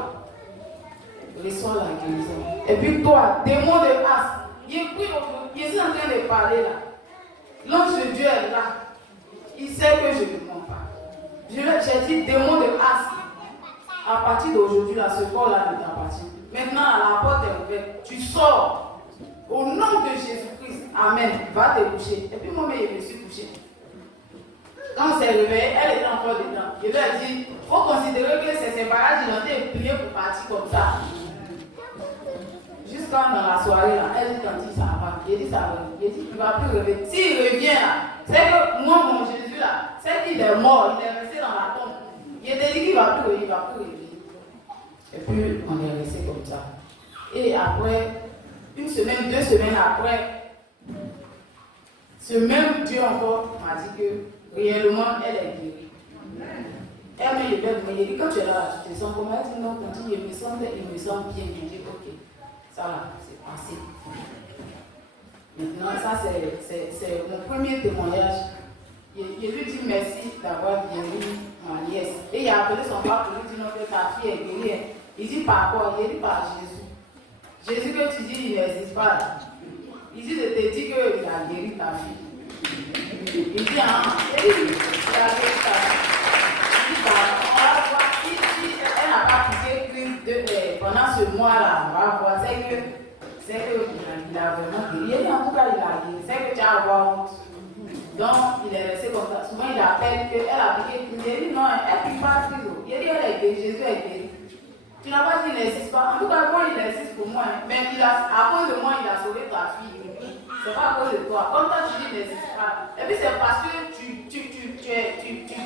reçois la guérison. Et puis toi, démon de as, je suis en train de parler là. L'ange de Dieu est là. Il sait que je ne mens pas. J'ai dit démon de as. À partir d'aujourd'hui, là, ce corps-là ne t'appartient. Maintenant, la porte est ouverte. Tu sors. Au nom de Jésus-Christ. Amen. Va te coucher. Et puis moi-même, je me suis couché. Quand on s'est réveillé, elle était encore dedans. Je lui ai dit, il faut considérer que c'est ses bagages, il a été prié pour partir comme ça. Jusqu'à dans la soirée, là, elle dit, quand ça va. J'ai dit, ça va. J'ai dit, tu ne vas plus revenir. S'il revient là, c'est que moi, mon Jésus là, c'est qu'il est mort, il est resté dans la tombe. Il a dit qu'il ne va plus revenir, il va plus revenir. Et puis, on est resté comme ça. Et après, une semaine, 2 semaines après, ce même Dieu encore m'a dit que réellement, elle est guérie. Elle me dit, quand tu es là, tu te sens comment? Elle dit, non, quand il me sent bien. Je dis, ok, ça là, c'est passé. Maintenant, ça c'est mon premier témoignage. Je lui dis merci d'avoir guéri ma nièce. Et il a appelé son père pour lui dire, non, que ta fille est guérie. Il dit, par quoi? Il dit, par Jésus. Jésus que tu dis, il n'existe pas. Il dit, je te dis qu'il a guéri ta fille. Il dit, ah, il a guéri ta fille. Il dit, on va voir si elle n'a pas poussé Christ pendant ce mois-là. On va voir, c'est qu'il a vraiment guéri. Il dit, en tout cas, il a guéri. C'est que tu as à voir honte. Donc, il est resté comme ça. Souvent, il appelle qu'elle a piqué Christ. Il dit, non, elle ne pique pas Christ. Il dit, elle est guérie. Jésus est guéri. Tu n'as pas dit qu'il n'existe pas. En tout cas, moi, il existe pour moi. Mais à cause de moi, il a sauvé ta fille. C'est pas à cause de toi. Comme toi, tu dis qu'il n'existe pas. Et puis, c'est parce que tu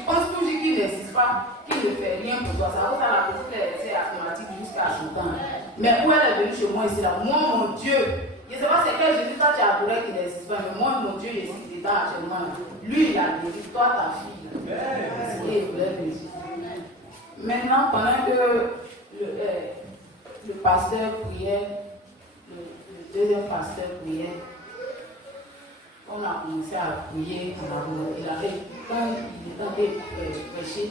penses toujours qu'il n'existe pas, qu'il ne fait rien pour toi. Ça vaut la petite, elle est asthmatique jusqu'à son temps. Mais où elle est venue chez moi ici, là, moi, mon Dieu, je ne sais pas c'est quel Jésus, toi, tu as adoré qu'il n'existe pas. Mais moi, mon Dieu, il existe actuellement. Lui, il a guéri. Toi, ta fille. C'est ce qu'il voulait me dire. Maintenant, pendant que le pasteur priait, le deuxième pasteur priait, on a commencé à prier, quand il était en train de prêcher,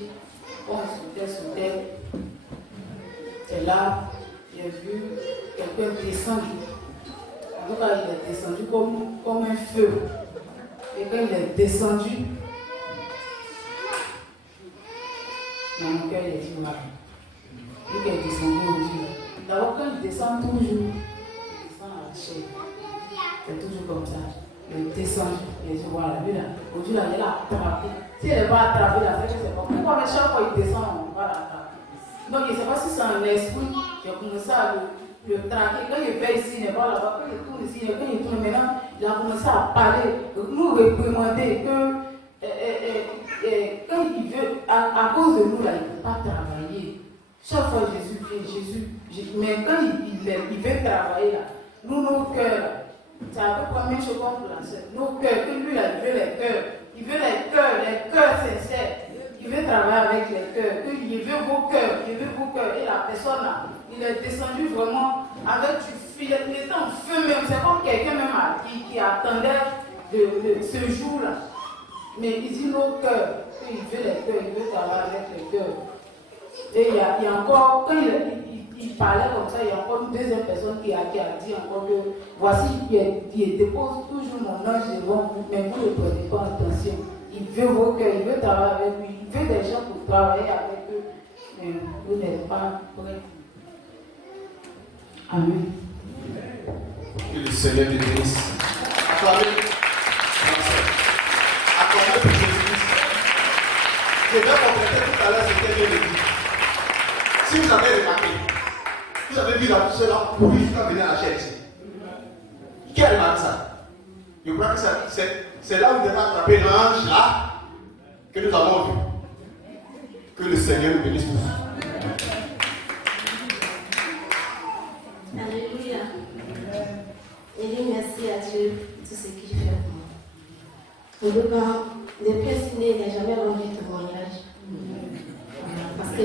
on sautait, c'est là, j'ai vu quelqu'un descendre. En tout cas, il est descendu comme un feu. Et quand il est descendu, dans mon cœur, il a dit, ouais. Lui qui est descendu au Dieu. D'abord, quand il descend toujours, il descend à la chair. C'est toujours comme ça. Il descend, il dit voilà, lui là, au Dieu là, il a attrapé. Si elle n'est pas attrapée, là, c'est que c'est pas. Pourquoi, mais chaque fois il descend, on va l'attraper. Donc, je ne sais pas si c'est un esprit, j'ai commencé à le traquer. Quand il fait ici, il n'est pas là-bas. Quand il tourne ici, quand il tourne maintenant, il a commencé à parler, nous réprimander que quand il veut, à cause de nous là, il ne peut pas travailler. Chaque fois Jésus, mais quand il veut travailler là, nous, nos cœurs, c'est un peu comme une chose pour la sœur. Nos cœurs, que lui là, il veut les cœurs sincères. Il veut travailler avec les cœurs, il veut vos cœurs. Et la personne là, il est descendu vraiment avec du filet, il était en feu même. C'est comme quelqu'un même qui attendait ce jour là. Mais il dit nos cœurs, il veut les cœurs, il veut travailler avec les cœurs. Et il y a encore, quand il parlait comme ça, il y a encore une deuxième personne qui a dit encore que voici, il dépose toujours mon ange devant vous, mais vous ne prenez pas attention. Il veut vos cœurs, il veut travailler avec lui, il veut des gens pour travailler avec eux, mais vous n'êtes pas prêts. Amen. Que le Seigneur te bénisse. Acclamez. Acclamez pour Jésus-Christ. Je vais compléter tout à l'heure ce qu'elle vient de dire. Si vous avez remarqué, vous avez vu la poussière là courir jusqu'à venir à la chair ici. Qui a remarqué ça? Je crois que c'est là où nous devons attraper l'ange là que nous avons vu. Que le Seigneur nous bénisse tous. Alléluia. Et dis merci à Dieu pour tout ce qu'il fait pour moi. En tout cas, depuis ce qu'il n'a jamais rendu témoignage. Parce que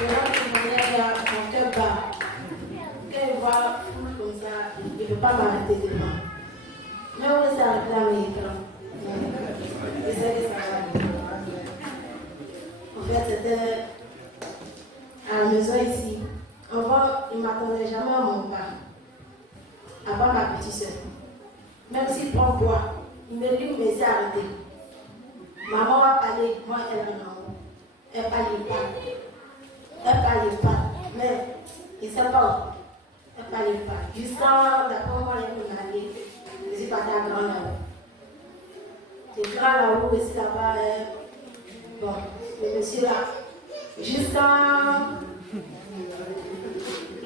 mon cœur bat. Quand il voit foule comme ça, il ne peut pas m'arrêter devant. Mais on laisse arrêter à mes écrans. Je sais que ça va. En fait, c'était à la maison ici. Avant, il ne m'attendait jamais à mon pas. Avant ma petite soeur. Même s'il prend bois, il me dit, mais c'est arrêté. Maman va parler, moi elle est en haut. Elle parle pas. Elle parle pas. Mais il ne sait pas où. Elle parle pas. Jusqu'à d'après moi, elle m'a dit, je suis partie à Grand là-haut. C'est Grand là-haut, ici là-bas. Bon, le monsieur là. Jusqu'à.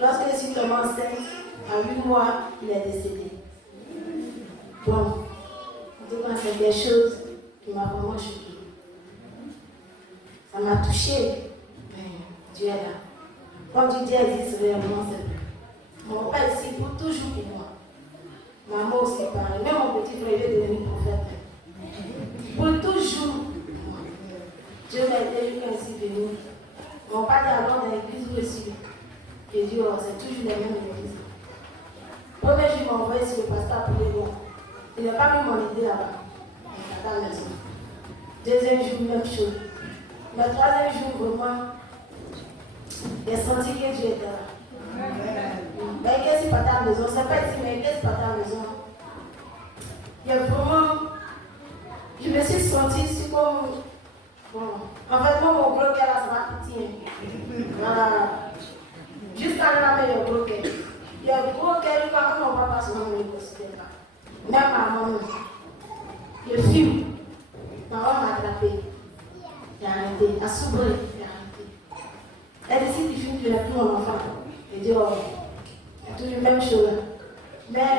Lorsque je suis tombée enceinte, à 8 mois, il est décédé. Bon, en tout cas, c'est des choses qui m'ont vraiment choquée. Ça m'a touchée. Dieu est là. Comme tu dis, elle existe réellement, c'est vrai. Mon père ici pour toujours pour moi. Maman aussi pareil. Même mon petit frère est devenu prophète. Pour toujours pour moi. Dieu m'a aidé quand je suis venu. Mon père est alors dans l'église où je suis. J'ai dit, oh, c'est toujours les mêmes églises. Premier jour, il m'a envoyé sur le pasteur pour les mots. Il n'a pas mis mon idée là-bas. Il est à la maison. Deuxième jour, même chose. Le troisième jour, vraiment, j'ai senti que Dieu était là. Mais qu'est-ce qui est pas à la maison? C'est pas ici, mais qu'est-ce qui est pas à la maison? Il y a vraiment. Je me suis sentie si comme. Bon, en fait, moi, mon gros cœur là, ça m'a pitié. Voilà. Jusqu'à la main, il y a un gros cœur. Il y a un gros cœur, quand mon papa se ne me considère pas. Même ma maman. Le film. Maman m'a attrapé. J'ai arrêté. À s'ouvrir, j'ai arrêté. Elle décide du film, je n'ai plus mon enfant. Elle dit, oh, c'est toujours la même chose. Mais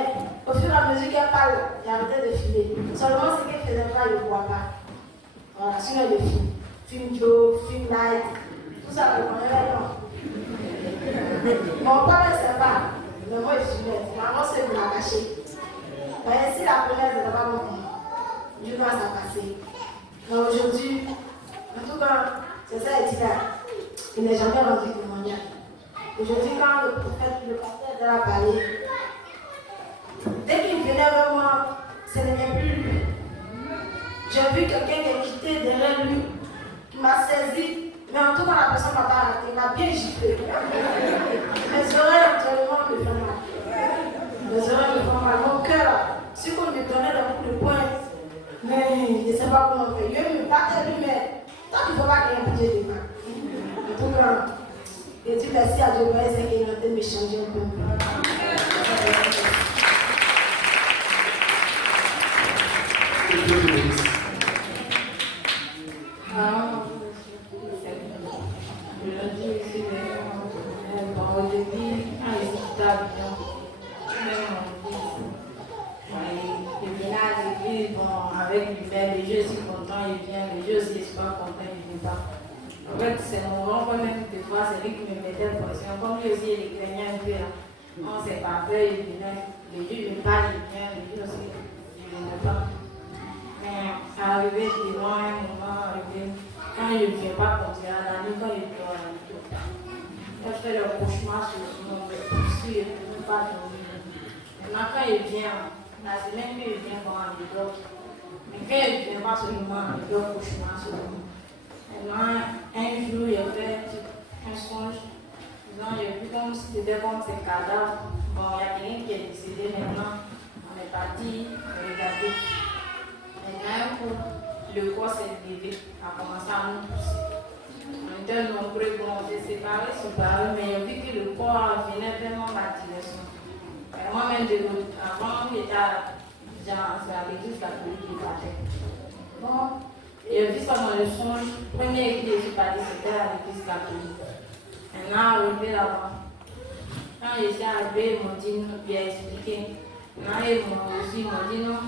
au fur et à mesure qu'elle parle, j'ai arrêté de filmer. Seulement ce qu'elle faisait pas, je ne vois pas. Voilà, sinon le film. Film Joe, film Light, tout ça, je connais non. Mon père ne sait pas. Mais moi, je filmais. Maman, c'est pour la cacher. Mais si la première, c'était pas bon. Je dois ça passer. Mais aujourd'hui, en tout cas, c'est ça, il dit là. Il n'est jamais rendu témoignage. Aujourd'hui, quand le prophète, le pasteur de la parler, dès qu'il venait vers moi, ce n'était plus lui. J'ai vu quelqu'un qui est quitté derrière lui, qui m'a saisi, mais en tout cas, la personne m'a pas arrêté, il m'a bien giflé. Mes oreilles actuellement me font mal. Mes oreilles me font mal. Mon cœur, si on me donnait le coup de poing, mais je ne sais pas comment faire. Je me battais lui, mais tant qu'il ne faut pas qu'il y ait un budget de mal. En tout cas, je dis merci à Dieu, c'est qu'il est en train de me changer un peu. Que Dieu te bénisse. Je le dis ici, au début, quand il était à Lyon, même mon fils, il venait à l'église, bon, avec lui-même, les jeux sont contents, il vient, les jeux aussi, ils sont pas contents, il ne vient pas. En fait, c'est mon grand frère même, des fois, c'est lui qui me mettait en pression. Comme lui aussi, il craignait un peu, là. Non, c'est pas vrai, il venait, les jeux, il me parle, il vient, les jeux aussi, il ne vient pas. Mais arrivé devant un moment, arrivé, quand il ne vient pas continuer à la nuit, quand il dort à la nuit, il fait le cauchemar sur son nom, il ne peut pas dormir. Maintenant, quand il vient, La semaine que je viens voir un bloc, mais quand je viens pas seulement un bloc pour chemin seulement. Maintenant, un jour, il y avait un songe. J'ai vu comme si c'était comme ces cadavres. Bon, il y a quelqu'un qui est décédé maintenant. On est parti regarder. Maintenant, un coup, le corps s'est levé, a commencé à nous pousser. On était nombreux, bon, on s'est séparés, mais j'ai vu que le corps venait vraiment ma direction. Moi-même, avant, j'étais à l'église catholique du Pater. Bon, j'ai vu ça dans le songe. Première église que je suis partie, c'était à l'église catholique. Maintenant, arrivé là-bas. Quand je suis arrivé, ils m'ont dit, bien expliqué. Maintenant, ils m'ont dit non.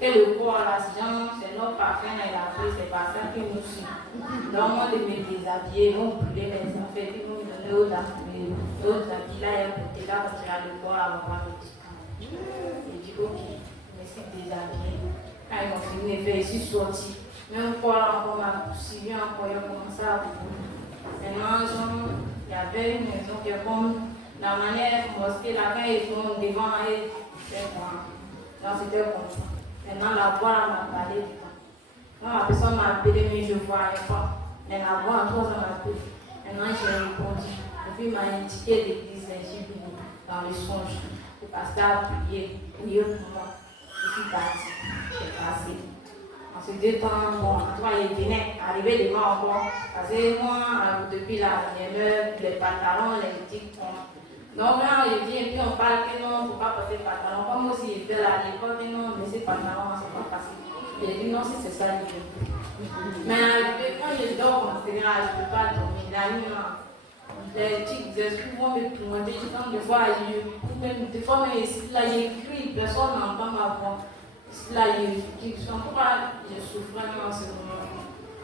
Que le corps, là, c'est notre parfum, il a pris, c'est pas ça que nous sommes. Donc, moi, de me déshabiller, on brûlait les affaires, puis on me donnait aux habits. Là, il y a un côté là, parce qu'il y a le corps, là, on va le dire. J'ai dit, ok, je me suis déshabillée. Quand ils ont fini, je suis sortie. Même corps, là, on m'a poursuivi, encore, il a commencé à brûler. Maintenant, il y avait une maison qui est comme la manière mosquée, là, quand ils sont devant, c'est moi. Donc, c'était comme ça. Maintenant, la voix m'a parlé du temps. Quand la personne m'a appelé, mais je ne voyais pas. Mais la voix, en toi, ça m'a appelé. Maintenant, j'ai répondu. Et puis, il m'a indiqué l'église Saint-Gilles dans le songe. Le pasteur a prié pour moi. Je suis partie. J'ai passé. En ce deux temps, bon, toi, il venait arriver devant encore. Parce que moi, depuis là, les pantalons, les petits ponts. Donc là, il vient et puis on parle que non, il ne faut pas porter pantalon. Comme aussi, il était là à l'époque, que non, mais ces pantalons, c'est pas facile. Il a dit non, si c'est ça, il veut. Mais quand je dors, je ne peux pas dormir. La nuit, les petites excuses vont me tourmenter. Des fois, même ici, là, j'écris, personne n'entend ma voix. Là, je sens pas, je souffre en ce moment.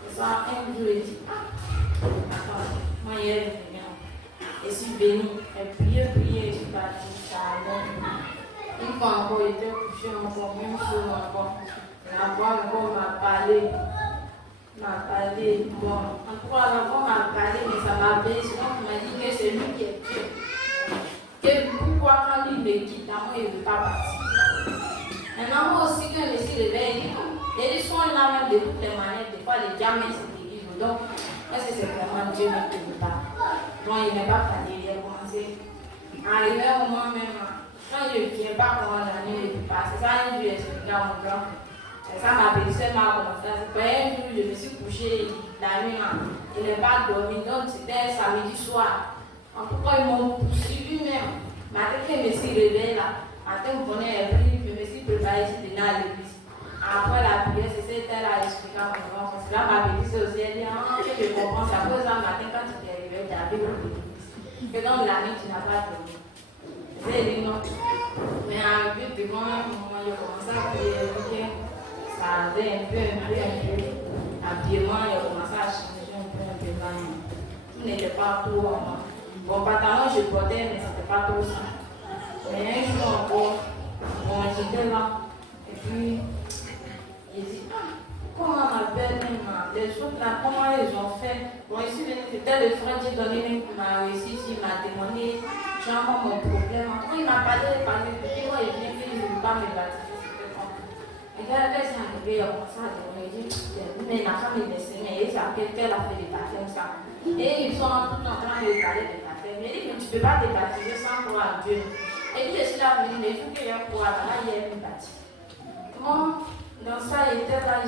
Et ça, un jour, il dit, attends, moi, hier, je viens. Et je suis bénie. Elle priait, je suis partie. Ça allait. Une fois encore, il était couché encore, même chose encore. La voix encore m'a parlé. Bon, encore la voix m'a parlé, mais ça m'a blessé. Donc, il m'a dit que c'est lui qui est Dieu. Que pourquoi, quand lui me quitte, moi, il ne veut pas partir. Maintenant, moi aussi, quand je me suis réveillée, il y a des soins là même de toutes les manières. Des fois, les diamants se déguisent. Donc, est-ce que c'est vraiment Dieu qui ne veut pas? Donc, il n'est pas fallu. Il a commencé. Arrivé au moment même, quand je ne viens pas comment la nuit est passée, ça, un jour, j'ai expliqué à mon grand. Ça m'a blessé, m'a commencé. Un jour, je me suis couchée la nuit, il n'est pas dormi. Donc, c'était samedi soir. En tout cas, ils m'ont poursuivi même. Matin, quand je me suis réveillée là, matin, mon bonnet est pris. Je me suis préparée ici à l'église. Après la prière, c'est elle a expliqué à mon grand. Parce que là, ma belle aussi, elle dit, que je comprends, c'est à cause d'un matin, quand tu t'es réveillé, tu as vu l'église. Que dans la nuit, tu n'as pas dormi. J'ai dit non. Mais à un but de moi, j'ai commencé à prier. Ça avait un peu. L'habillement, j'ai commencé à changer un peu. Tout n'était pas trop. Bon, pantalon, je portais, mais ce n'était pas trop ça. Mais un jour encore, bon, j'étais là. Et puis, j'ai dit, comment ma belle, les autres là, comment ils ont fait? Bon, ici, c'était le frère qui donné même qui m'a réussi, il m'a demandé, genre, mon problème. Après, il m'a parlé, puis moi, il vient, il ne veut pas me baptiser, c'était comme. Et quand elle s'est arrivée, il a commencé à demander, il dit, mais la femme est décédée, mais il s'appelle qu'elle a fait des baptêmes, ça. Et ils sont tout en train de parler des baptêmes. Mais il dit, mais tu ne peux pas te baptiser sans croire à Dieu. Et puis, je suis là, mais il faut qu'il y ait un croix, là, il y a une baptise. Moi, dans ça, j'étais là.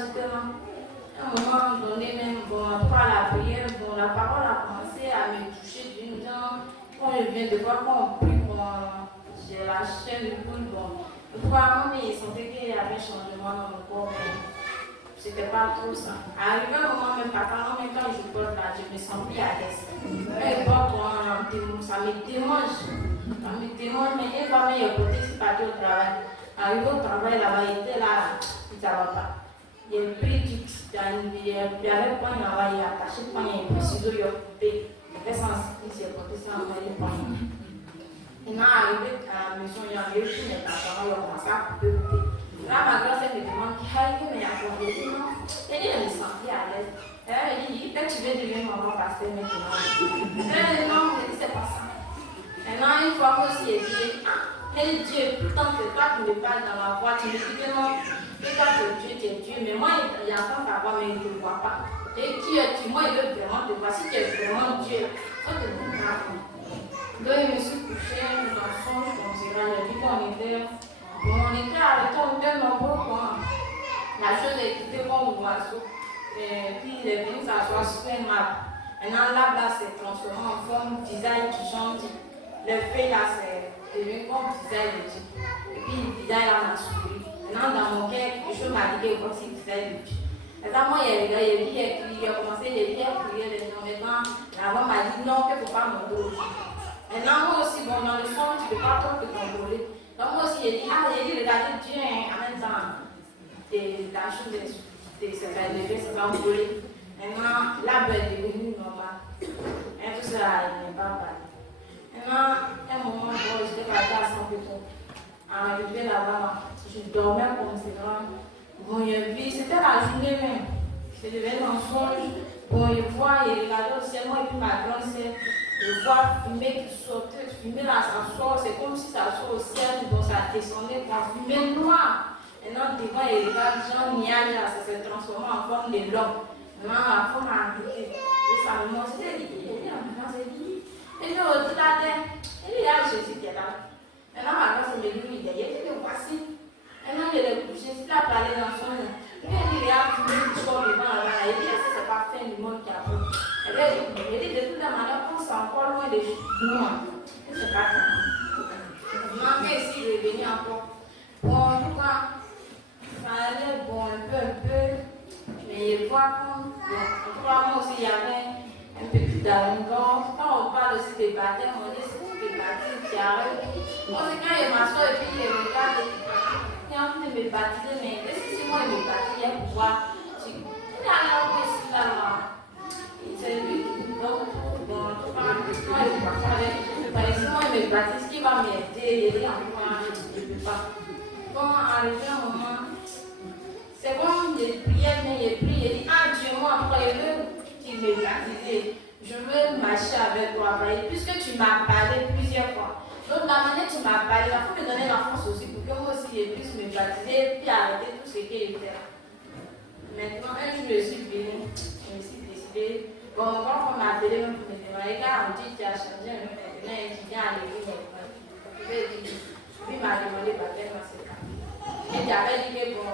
À un moment donné, même, bon, après la prière, bon, la parole a commencé à me toucher d'une genre. Quand je viens de voir, quand on prie, bon, j'ai la chair de poule, bon. Vraiment, il sentait qu'il y avait un changement dans mon corps, mais c'était pas trop ça. Arrivé au moment même, papa, même quand je porte là, je me sens plus à l'aise. Mais bon, ça me démange. Mais une fois, il est côté, c'est parti au travail. Arrivé au travail, là-bas, il était là, ça va pas. Il a pris du il avait point, il a attaché le point, il a pris ciseaux, il a coupé. Il était sensible, il s'est porté ça, il a point. Il est arrivé à la maison, il a réussi, mais il a commencé à couper. Là, ma grand-sœur me demande, mais il a changé. Non, elle dit, elle me sentait à l'aise. Elle me dit, peut-être tu veux devenir maman pasteur maintenant. Elle dit, non, c'est pas ça. Maintenant, une fois qu'on s'y est dit, Et Dieu, pourtant c'est toi qui me parles dans ma voix, tu me dis que non, que toi tu es Dieu, mais moi j'entends ta voix, mais il ne te voit pas. Et qui es-tu? Moi il veut vraiment te voir. Si tu es vraiment Dieu, il faut te voir. Donc je me suis couché, je m'en songe comme c'est là, j'ai vu qu'on était avec on était nombreux quoi. La chose est quittée comme un oiseau. Et puis il est venu s'asseoir sur un arbre. Maintenant l'arbre là s'est transformé en forme visage qui chante. Le feu là c'est devenu comme visage de Dieu. Et puis le visage là m'a souri. Maintenant dans mon cœur, quelque chose m'a dit que voici le visage de Dieu. Maintenant moi il a commencé à prier les gens. Maintenant la voix m'a dit non, qu'il ne faut pas m'endormir. Maintenant moi aussi, bon dans le son, tu ne peux pas trop te contrôler. Donc moi aussi j'ai dit, regardez Dieu en même temps. Et la chose c'est pas levé, c'est pas brûler. Maintenant, l'arbre est devenu normal. Et tout ça, il n'est pas parlé. Maintenant, un moment, j'étais partie à 100 pétons. En réveillé là-bas, je dormais comme c'est grand. Bon, j'ai vu, c'était la journée même. Je devais dans le songe. Bon, je vois, il regardait au ciel, moi et puis ma grande sœur. Je vois fumée qui sortait, fumée là, ça sort, c'est comme si ça sort au ciel, donc ça descendait, quand fumée noire. Maintenant, devant, il regarde, Jean Niage, ça s'est transformé en forme de l'homme. Maintenant, la forme a arrêté. Et ça me montrait, il dit, et je redis la terre, il y a Jésus qui est là. Maintenant, ma grande me dit, il dit, voici. Maintenant, il est couché, il a parlé dans son lit. Il dit, il y a fumé qui sort devant là. Il dit, c'est pas fin du monde qui a fait. Il dit, de toute manière, on s'est encore loin des gens. Et c'est pas ça. Maintenant, ici, il est venu encore. Bon, en tout cas, ça allait bon, un peu, mais je vois comme, moi aussi, il y avait un peu plus d'arrogance. Quand on parle aussi des baptêmes, on dit c'est des baptêmes qui arrivent. Moi, c'est quand il m'assoit et puis il regarde, il a envie de me baptiser, mais si moi il me baptise, il y a pouvoir. Il est allé en haut ici, là, c'est lui qui me donne. Bon, en tout cas, moi, il ne peut pas faire. Si moi il me baptise, qui va m'aider, il est en train, je ne peux pas. Bon, arrivé un moment, c'est bon, j'ai prié, mais j'ai prié, j'ai dit, ah Dieu, moi, après, je veux qu'il me baptise, je veux marcher avec toi, puisque tu m'as parlé plusieurs fois. Donc, la manière dont tu m'as parlé, il faut me donner la force aussi pour que moi aussi, je puisse me baptiser, puis arrêter tout ce qu'il fait. Maintenant, un jour, je suis venue, je me suis décidée, bon, quand on m'a appelé, on me demandait, regarde, on dit, tu as changé, maintenant, tu viens à l'église, lui m'a demandé de baptême dans ce cas. Et j'avais dit que bon,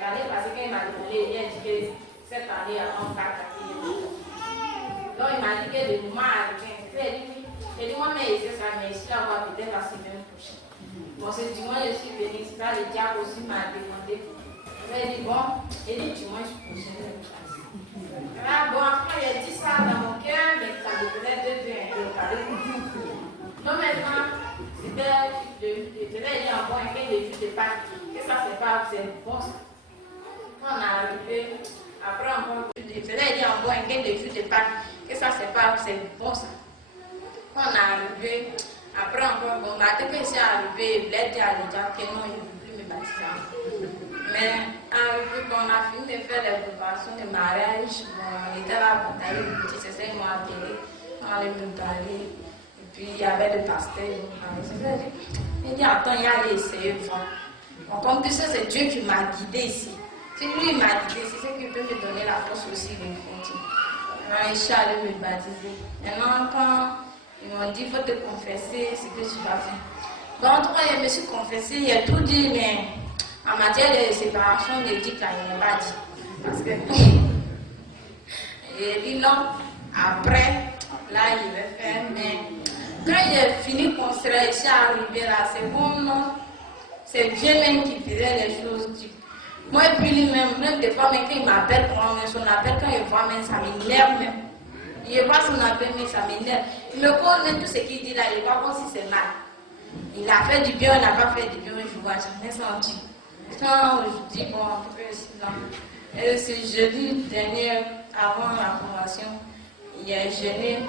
l'année passée, quand il m'a demandé, il a dit que cette année, avant 4 années. Donc il m'a dit que le moment arrivé, j'ai dit, moi, mais c'est ça, mais ici, on va peut-être la semaine prochaine. Bon, ce dimanche, je suis venue, c'est ça, le diable aussi m'a demandé. J'ai dit, bon, il dit, dimanche prochain, je vais me passer. Bon, après, j'ai dit ça dans mon cœur, mais ça me faisait donc maintenant, je devais dire en bon un de jus de Pâques, que ça c'est pas, c'est bon ça. Quand on est arrivé, après encore, je devais dire en bon un de jus de Pâques, que ça c'est pas, c'est bon ça. Quand on est arrivé, après encore, bon, dès que c'est arrivé, il voulait dire à l'État que non, il ne veut plus me baptiser. Mais arrivé, quand on a fini de faire les préparations de mariage, bon, on était là pour tailler le petit, c'est ça, ils m'ont appelé, on allait me parler. Puis il y avait le pasteur, il dit, attends, il y a essayer de voir. Comme tu sais, c'est Dieu qui m'a guidé ici. Si lui il m'a guidé ici, c'est qu'il peut me donner la force aussi de continuer. Alors, je suis allée me baptiser. Maintenant, quand ils m'ont dit, il faut te confesser ce que tu vas faire. Donc, en tout cas, je me suis confessée, il a tout dit, mais en matière de séparation, il dit qu'il n'a pas dit. Parce que, il dit non, après, là, il va faire, mais. Quand il a fini de construire, je suis arrivé là, c'est bon, non? C'est Dieu même qui faisait les choses. Moi, et puis lui-même, des fois, quand il m'appelle pour son appel, quand il voit même, ça m'énerve même. Il voit son appel, mais ça m'énerve. Il me connaît tout ce qu'il dit là, il ne voit pas si c'est mal. Il a fait du bien, il n'a pas fait du bien, je ne vois jamais senti. Quand je dis, bon, en tout cas, et ce jeudi dernier, avant la formation, il a gêné.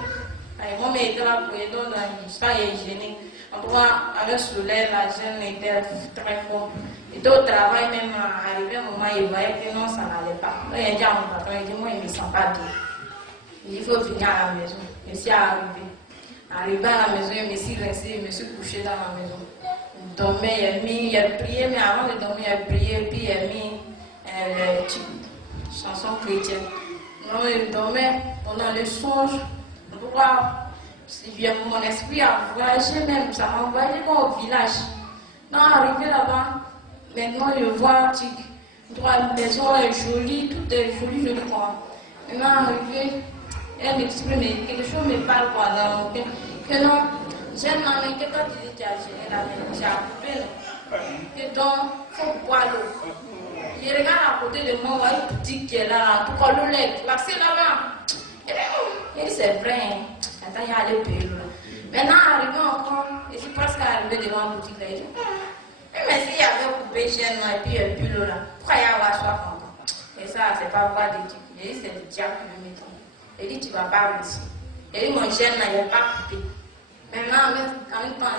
Moi, mais était là pour aider dans l'histoire, il est gêné. En tout cas, avec le soleil, la gêne était très forte. Il était au travail, même arrivé un moment, il voyait que non, ça n'allait pas. Donc, il a dit à mon patron, il dit, moi, il ne me sent pas bien. Il dit, il faut venir à la maison. Je suis arrivé. Arrivé à la maison, je me suis resté, je me suis couché dans la maison. dormait, il a prié, mais avant de dormir, il a prié, puis il a mis les chansons chrétiennes. Non, il dormait pendant le songe. Mon esprit a voyagé même, ça m'a envoyé au village. Non, arrivé là-bas, maintenant je vois la maison est jolie, tout est joli, joli quoi. Maintenant arrivé, elle m'exprime, quelque chose me parle quoi, que non, j'ai demandé que quand tu dis que tu as gêné la maison, j'ai coupé, que donc, il faut boire l'eau. Je regarde à côté de moi, une boutique qui est là, tout comme le lait, placé là-bas. Et c'est vrai, attends, il y a les payer là. Maintenant, arrivé encore, je suis presque arrivé devant la boutique là. Je dis, mais s'il y avait coupé chaîne et puis un pull là, pourquoi il y a avoir soif encore? Et ça, c'est pas quoi de dire. Je dis, c'est le diable qui me met. Il dit, tu vas pas réussir. Il dit, mon chaîne là, il n'est pas coupé. Maintenant, en même temps,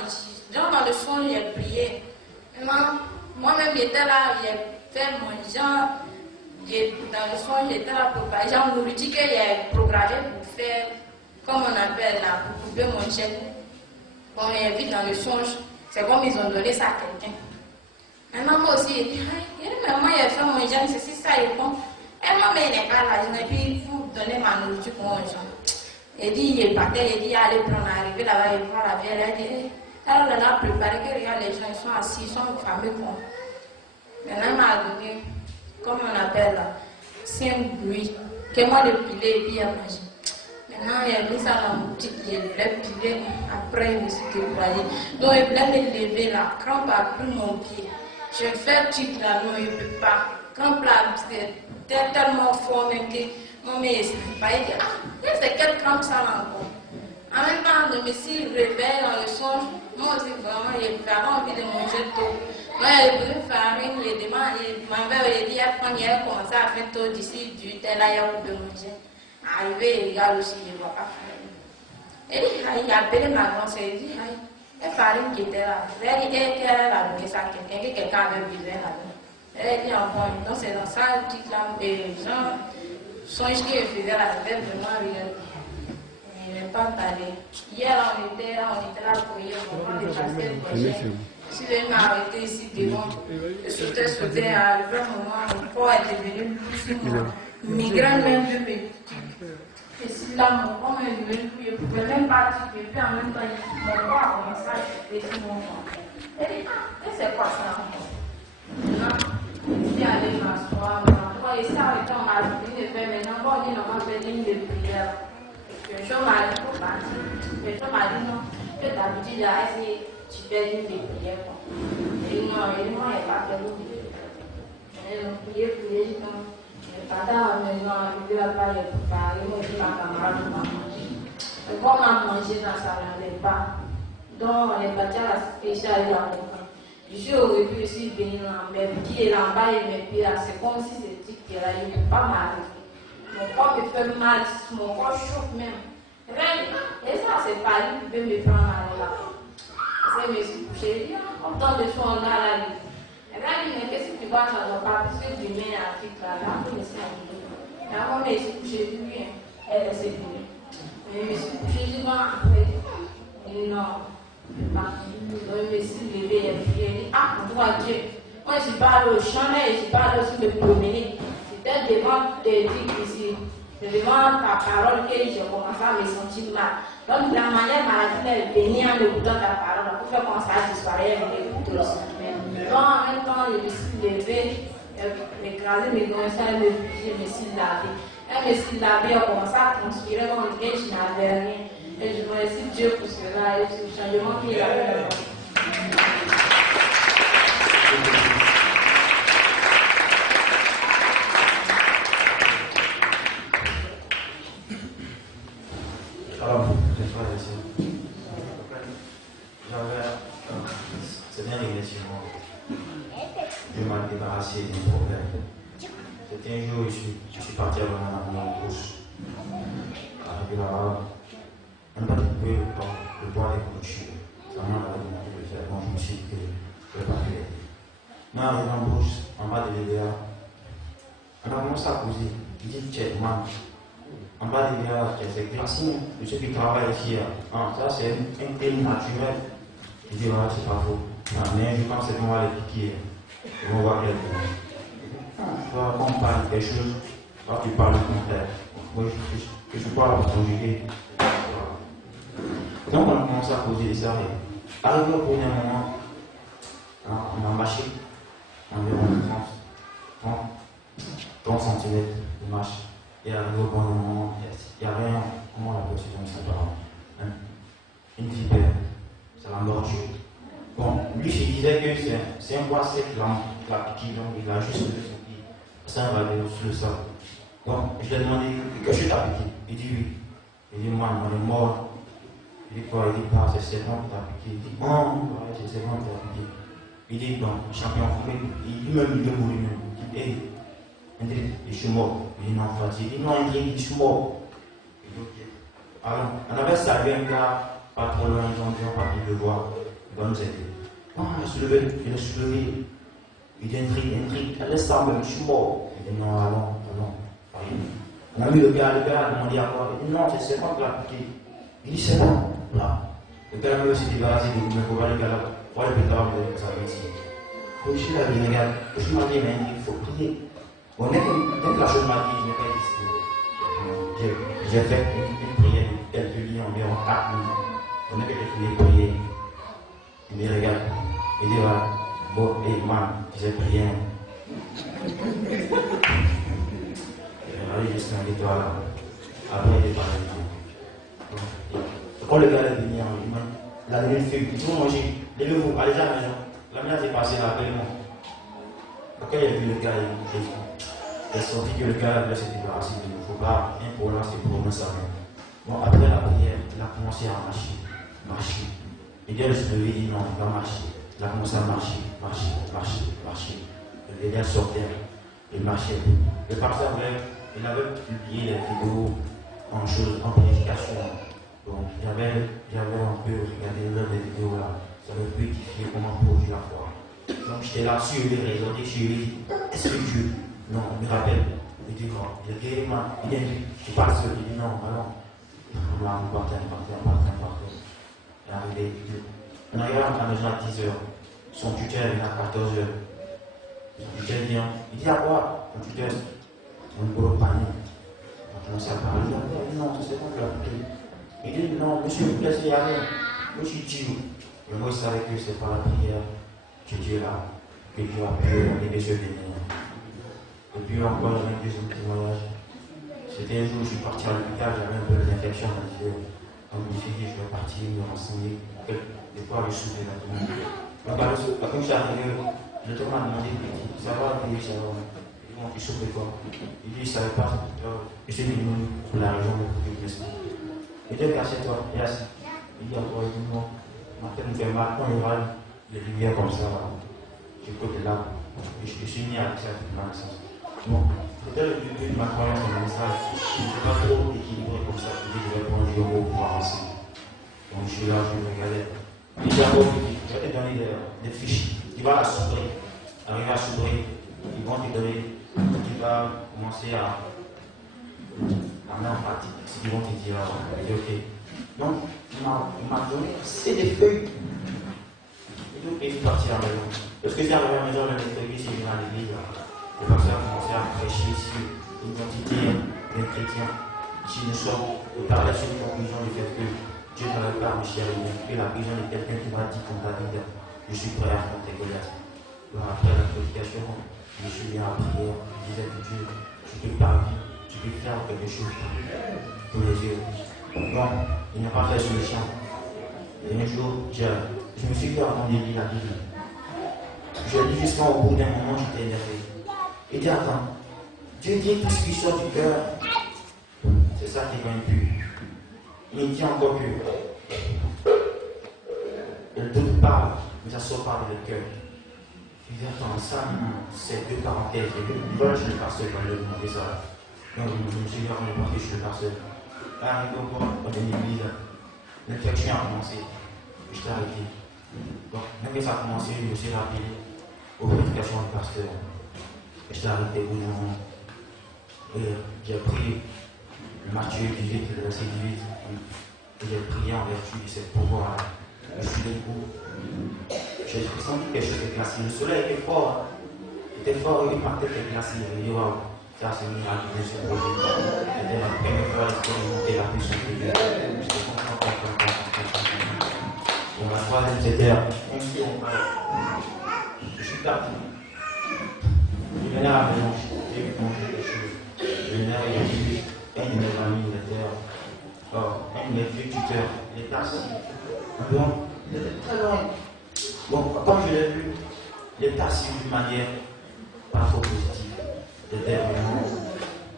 dans le son, il a prié. Maintenant, moi-même, j'étais là, il a fait mon genre. Dans le son, j'étais là pour parler. On nous dit qu'il est programmé pour faire, comme on appelle là, pour couper mon chaîne. Bon, il est vite dans le songe. C'est comme ils ont donné ça à quelqu'un. Maintenant, moi aussi, il dit, mais moi, il a fait mon genre, c'est ça, il est bon. Et moi, mais il n'est pas là. Je puis vous donner ma nourriture pour mon genre. Il dit, il est parti, il dit, allez prendre, arriver là-bas, il prend la bière. Il dit, alors, on a préparé que regarde, les gens, ils sont assis, ils sont fameux quoi. Maintenant, il m'a donné, comme on appelle là, 5 bruits, que moi de piler et puis il a mangé. Maintenant, il a mis ça dans mon boutique, il voulait piler, après il me suis déployé. Donc, il voulait me lever là, crampe a pris mon pied. Je fais le truc là, non, il ne peut pas. Crampe là, c'était tellement fort même que mon mère ne pas. Il dit, c'est quelle crampe ça là encore? En même temps, je me suis réveillée dans le songe. Moi aussi, vraiment, j'avais envie de manger tôt. Moi, j'ai besoin de farine, ma mère a dit, il a commencé à faire tôt d'ici, du tel là, il a coupé manger. Arrivé, il regarde aussi, il ne voit pas farine. Et il a appelé ma grand-sœur, il dit, la farine qui était là. Elle a dit, elle a donné ça à quelqu'un, que quelqu'un avait besoin là-dedans. Elle a dit, bon, donc c'est dans ça, là, les gens, songe qu'ils faisaient là, c'était vraiment rien. Il n'est pas allé. Hier, on était là pour prier, on les baskets prochaines. Si je m'arrêtais ici devant, je sautais arriver un moment, mon corps était devenu plus sur moi. Migraine même de mes petits. Et si là, mon corps est devenu plus, je ne pouvais même pas dire, et puis en même temps, mon corps a commencé à chuter sur mon corps. Elle dit, c'est quoi ça? Maintenant, je suis allée m'asseoir, et ça, on m'a dit de faire maintenant, on dit, on m'a fait une de prière. Le jour m'a dit, faut partir. Le jour m'a dit, non, que d'habitude, là, tu fais une de prière. Et non, il n'y a pas fait une de prière. Et donc, prier, non. Et pendant la maison, arrivé là-bas, il a préparé, moi, je dis, ma camarade, on va manger. Et comme on a mangé dans ça, on n'allait pas. Donc, on est parti à la spéciale de la montagne. Je suis au début, je suis venu là, mais qui est là-bas, et mes pieds là, c'est comme si c'était là, il ne peut pas m'arrêter. Mon corps me fait mal, mon corps chauffe même. Et ça, c'est pas lui qui peut me prendre là. Je me suis couché, je dis, autant de soins là, là. Et là, il dit, mais qu'est-ce que tu vois dans le pas? Parce que tu mets un truc là, là, pour me servir. Et avant, je me suis couché, je dis, elle s'est venue. Je me suis couché, je dis, non, après. Il dit, non, je ne peux pas. Donc, je me suis levé, et puis, il dit, mon droit Dieu. Moi, je suis pas allé au champ, je suis pas allé aussi me promener. C'était devant tes trucs ici. C'est devant ta parole que j'ai commencé à me sentir mal. Donc, la manière maladie est venue en écoutant ta parole. Pour faire commencer à disparaître, elle m'écoute aussi. Donc, en même temps, je me suis levée, m'écraser mes gonçons, je me suis lavé. Elle me suis lavé, elle a commencé à transpirer, on dirait que je n'avais rien. Et je remercie Dieu pour cela et pour le changement qu'il a fait. Alors, c'est bien réglé sur moi. Je m'en débarrassé des problèmes. C'était un jour où je suis parti avant mon bouche. Arrivé là-bas, on m'a trouvé le bois des clôtures. Ça m'a demandé de faire. Moi, je me suis dit que je ne peux pas faire. Mais arrivé en bouche, en bas de l'EDA, on a commencé à causer. Il dit, tiens, maman. En bas des gars, c'est classique, de ceux qui travaillent ici. Ça, c'est un thème naturel. Je dis, voilà, c'est pas faux. Mais je pense que moi, les piquer, on va voir quelque chose. Toi, quand on parle de quelque chose, toi, tu parles du contraire. Moi, je suis pas là pour conjuguer. Donc, on a commencé à poser des arrêts. Arrivé au premier moment, on a marché environ 30 cm de marche. Et arrivé au premier moment, il n'y a rien, comment on appelle ça comme ça, une vipère, ça l'a mordu. Bon, lui, je disais que c'est un bois sec qui l'a piqué, donc il a juste levé son pied. Ça va aller sur le sol. Donc, je lui ai demandé, qu'est-ce que tu as piqué? Il dit oui. Il dit, moi, on est mort. Il dit quoi? Il dit, pas, c'est Stéphane qui t'a piqué. Il dit, non, c'est Stéphane qui t'a piqué. Il dit, non, champion football. Lui-même, il est mort lui-même. Il dit, hey, Hendrik, je suis mort. Il dit, non, Fatih. Il dit, non, Hendrik, je suis mort. Il dit, ok. Alors, on avait salué un gars, pas trop loin, ils ont parti le voir. Il va nous aider. Ah, il est soulevé. Il dit, Hendrik, laisse ça, même, je suis mort. Il dit, non, allons. On a mis le gars a demandé à quoi? Il dit, non, c'est Stéphane qui l'a piqué. Il dit, c'est bon. Là. Le gars a s'est débarrassé de lui, mais il faut voir le gars là. Pour le pétard, vous allez savoir ici. Quand je suis là, je regarde. Je me dis, mais il faut prier. Bon, dès que la chose m'a dit, je n'ai pas décidé. J'ai fait une prière de quelques lignes, environ 4 minutes. On est que j'ai prié. Il me regarde. Il dit, voilà. Bon, et man, j'ai prié. Allez, juste un étoile là. Après, il est parlé. Quand le gars est venu, la nuit fait, ils vont manger. Levez-vous, allez à la maison. La mère est passée là, appelez-moi. Quand il a vu le gars, il a senti que le gars là s'était débarrassé. Il ne faut pas, un pour là, c'est pour nous ça. Bon, après la prière, il a commencé à marcher. Et Dieu se levait, il dit non, il va marcher. Il a commencé à marcher. Le gars sortait, il marchait. Le pasteur, il avait publié les vidéos en prédication. Donc, j'avais un peu regardé les vidéos là. Ça m'a pu édifier comment produire la foi. Donc, j'étais là sur les réseaux, je lui ai dit, est-ce que Dieu, non, il me rappelle. Il dit non, il dit, il dit, tu parles seul. Il dit non, alors. Là, on partait. Il est arrivé, on arrive à la maison à 10h. Son tuteur vient à 14h. Son tuteur vient, il dit à quoi? Son tuteur, on est pour le panier. On commence à parler. Il dit non, c'est bon que la prière. Il dit non, monsieur, vous laissez aller. Moi, je suis Dieu. Mais moi, je savais que c'est pas la prière que Dieu a, que Dieu a pu donner des yeux bénis. Et puis encore, j'avais un deuxième témoignage. C'était un jour où je suis parti à l'hôpital, j'avais un peu d'infection dans les yeux. Donc, je me suis dit, je vais partir me renseigner. Des fois, je souffle dans tout le monde. Donc, quand je suis arrivé, le docteur m'a demandé, ça va, oui, ça va. Il souffle quoi? Il dit, ça ne savait pas. Je suis venu pour la raison de l'esprit. Il dit, assieds-toi, et assis. Il dit, encore, il dit, non. Ma tête me fait mal, quand il râle, les lumières comme ça, j'écoute là. Je suis mis avec ça, bon, c'était le début de ma croyance dans le message. Je ne suis pas trop équilibré comme ça. Je vais prendre du haut pour avancer. Donc je suis là, je me regardais. Il dit d'abord, je vais te donner des fiches. Tu vas la soudrer. Arriver à soudrer. Ils vont te donner. Tu vas commencer à mettre en pratique ce qu'ils vont te dire. Je dis ok. Donc, il m'a donné assez de feuilles. Et je suis parti à la maison. Parce que j'ai arrivé à la maison, le mercredi, j'ai venu à l'église. Le pasteur a commencé à prêcher sur l'identité des chrétiens. Si nous sommes au parler sur une conclusion du fait que Dieu n'avait pas réussi à identifier la prison de quelqu'un qui m'a dit comme David, je suis prêt à affronter Goliath. Après la prédication, je suis bien à prière. Je disais que Dieu, tu peux parler, tu peux faire quelque chose pour les yeux. Donc, il n'a pas fait solution. Et un jour, je me suis dit avant de lire la Bible. Je lis jusqu'au bout d'un moment, j'étais énervé. Il dit, attends, Dieu dit tout ce qui sort du cœur, c'est ça qui est vaincu. Il dit encore que le doute parle, mais ça sort par le cœur. Il dit, attends, ça, c'est deux parenthèses. Voilà, je suis le pasteur quand je lui ai demandé ça. Donc, je me suis dit, on est parti, je suis le pasteur. Arrivé au point, on est une église, l'infection a commencé. Je t'ai arrêté. Donc, même que ça a commencé, je me suis rappelé aux prédications du pasteur. Je t'ai arrêté au moment. Et j'ai pris le Matthieu 18, le verset 18. Et j'ai prié en vertu de ce pouvoir. Je suis debout. j'ai senti quelque chose de glacé. Le soleil était fort et ma tête est glacée. Je me dis, waouh, ça c'est une image de ce projet. C'était ma première fois à expérimenter la puissance de Dieu. J'étais content. Et la troisième, c'était je suis parti. Je venais à la maison, j'ai mangé quelque chose. Je venais à la maison, un de mes amis, il était un de mes vieux tuteurs, il était assis. Donc, il était très loin. Bon, comme je l'ai vu, il était assis d'une manière pas trop positive. Il était vraiment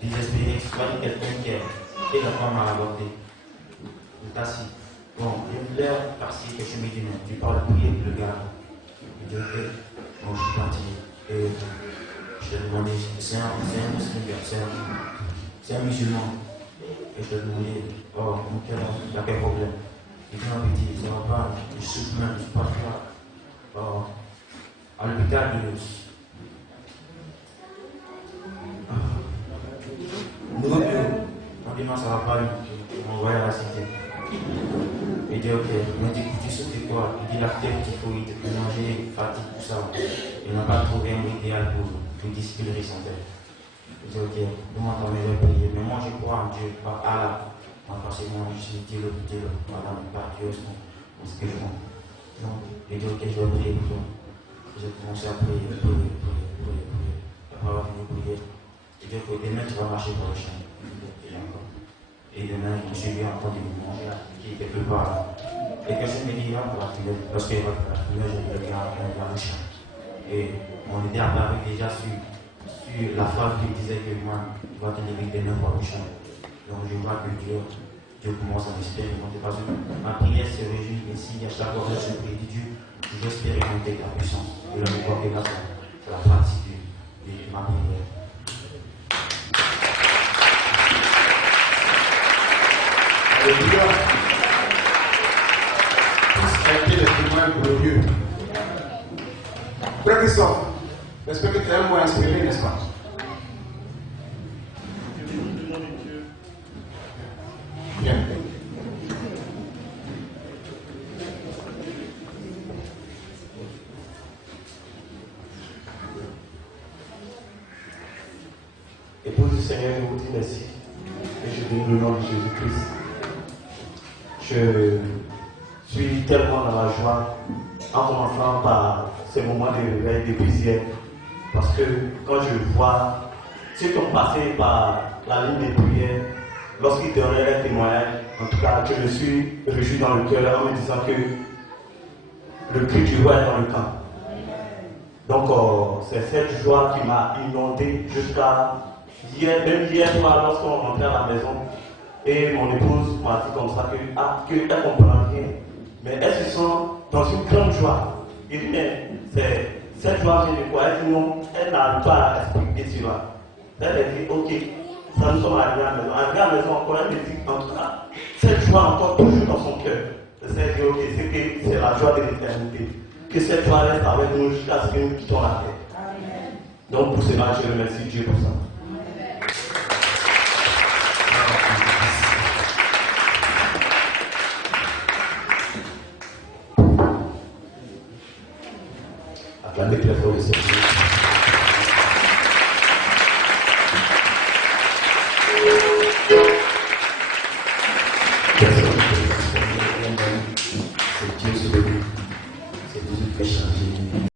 désespéré. Tu vois, quelqu'un qui est la femme à aborder. Il est assis. Bon, il y a une heure passée que je me dis, non, tu parles prier le gars. Il dit, ok, bon, je suis parti. Et je lui ai demandé, c'est un musulman, c'est un musulman. Et je lui ai demandé, oh, mon cœur, il y a quel problème? Il dit, non, petit, ça va pas, je souffre même, je ne suis pas là. Oh, à l'hôpital de on dit non, ça va pas, il m'a envoyé à la cité. Il dit ok, il m'a dit tu souffres de quoi? Il dit la tête qu'il faut, il te peut manger, fatigue, tout ça. Il n'a pas trouvé un idéal pour discipliner son tête. Il dit ok, demande ta meilleure prière. Mais moi je crois en Dieu, pas à Allah. Parce que moi je suis dit madame, pas Dieu, mon spirituel. Donc, il dit ok, je vais prier pour toi. J'ai commencé à prier. Après avoir fini de prier, il dit ok, demain tu vas marcher pour le champ. Et demain, je me suis bien entendu manger qui était quelque part. Et quelqu'un me dit, lorsqu'il va pour la prière, je vais le champ. Et on était apparu déjà sur la phrase qui disait que moi, tu vas te lever demain pour le champ. Donc je vois que Dieu commence à m'expérimenter. Parce que ma prière se réjouit, mais si à chaque fois que je prie de Dieu, j'expérimente la puissance. Et le pouvoir que là, c'est la pratique de ma prière. Alléluia. Ça a été le témoin glorieux. Frère Christophe, j'espère que tu es un mot inspiré, n'est-ce pas? Bien. Épouse du Seigneur, je vous dis merci. Et je bénis le nom de Jésus-Christ. Je suis tellement dans la joie en commençant par ces moments de réveil, de prière. Parce que quand je vois ceux qui ont passé par la ligne de prière, lorsqu'ils donnaient un témoignage, en tout cas, je me suis réjoui dans le cœur en me disant que le cri du roi est dans le camp. Donc, c'est cette joie qui m'a inondé jusqu'à hier, même hier soir, lorsqu'on rentrait à la maison. Et mon épouse m'a dit comme ça qu'elle ne comprend rien. Mais elle se sent dans une grande joie. Et dit, mais cette joie vient de quoi? Elle dit non, elle n'arrive pas à expliquer cela. Elle a dit, ok, ça nous sommes arrivés à la maison. Arrivés à la maison encore, elle me dit, en tout cas, cette joie encore toujours dans son cœur. Elle dit, ok, c'est la joie de l'éternité. Que cette joie reste avec nous jusqu'à ce que nous quittons la terre. Amen. Donc pour cela, je remercie Dieu pour ça. Acclamez très fort le Seigneur. C'est Dieu sur le nous. C'est Dieu qui fait changer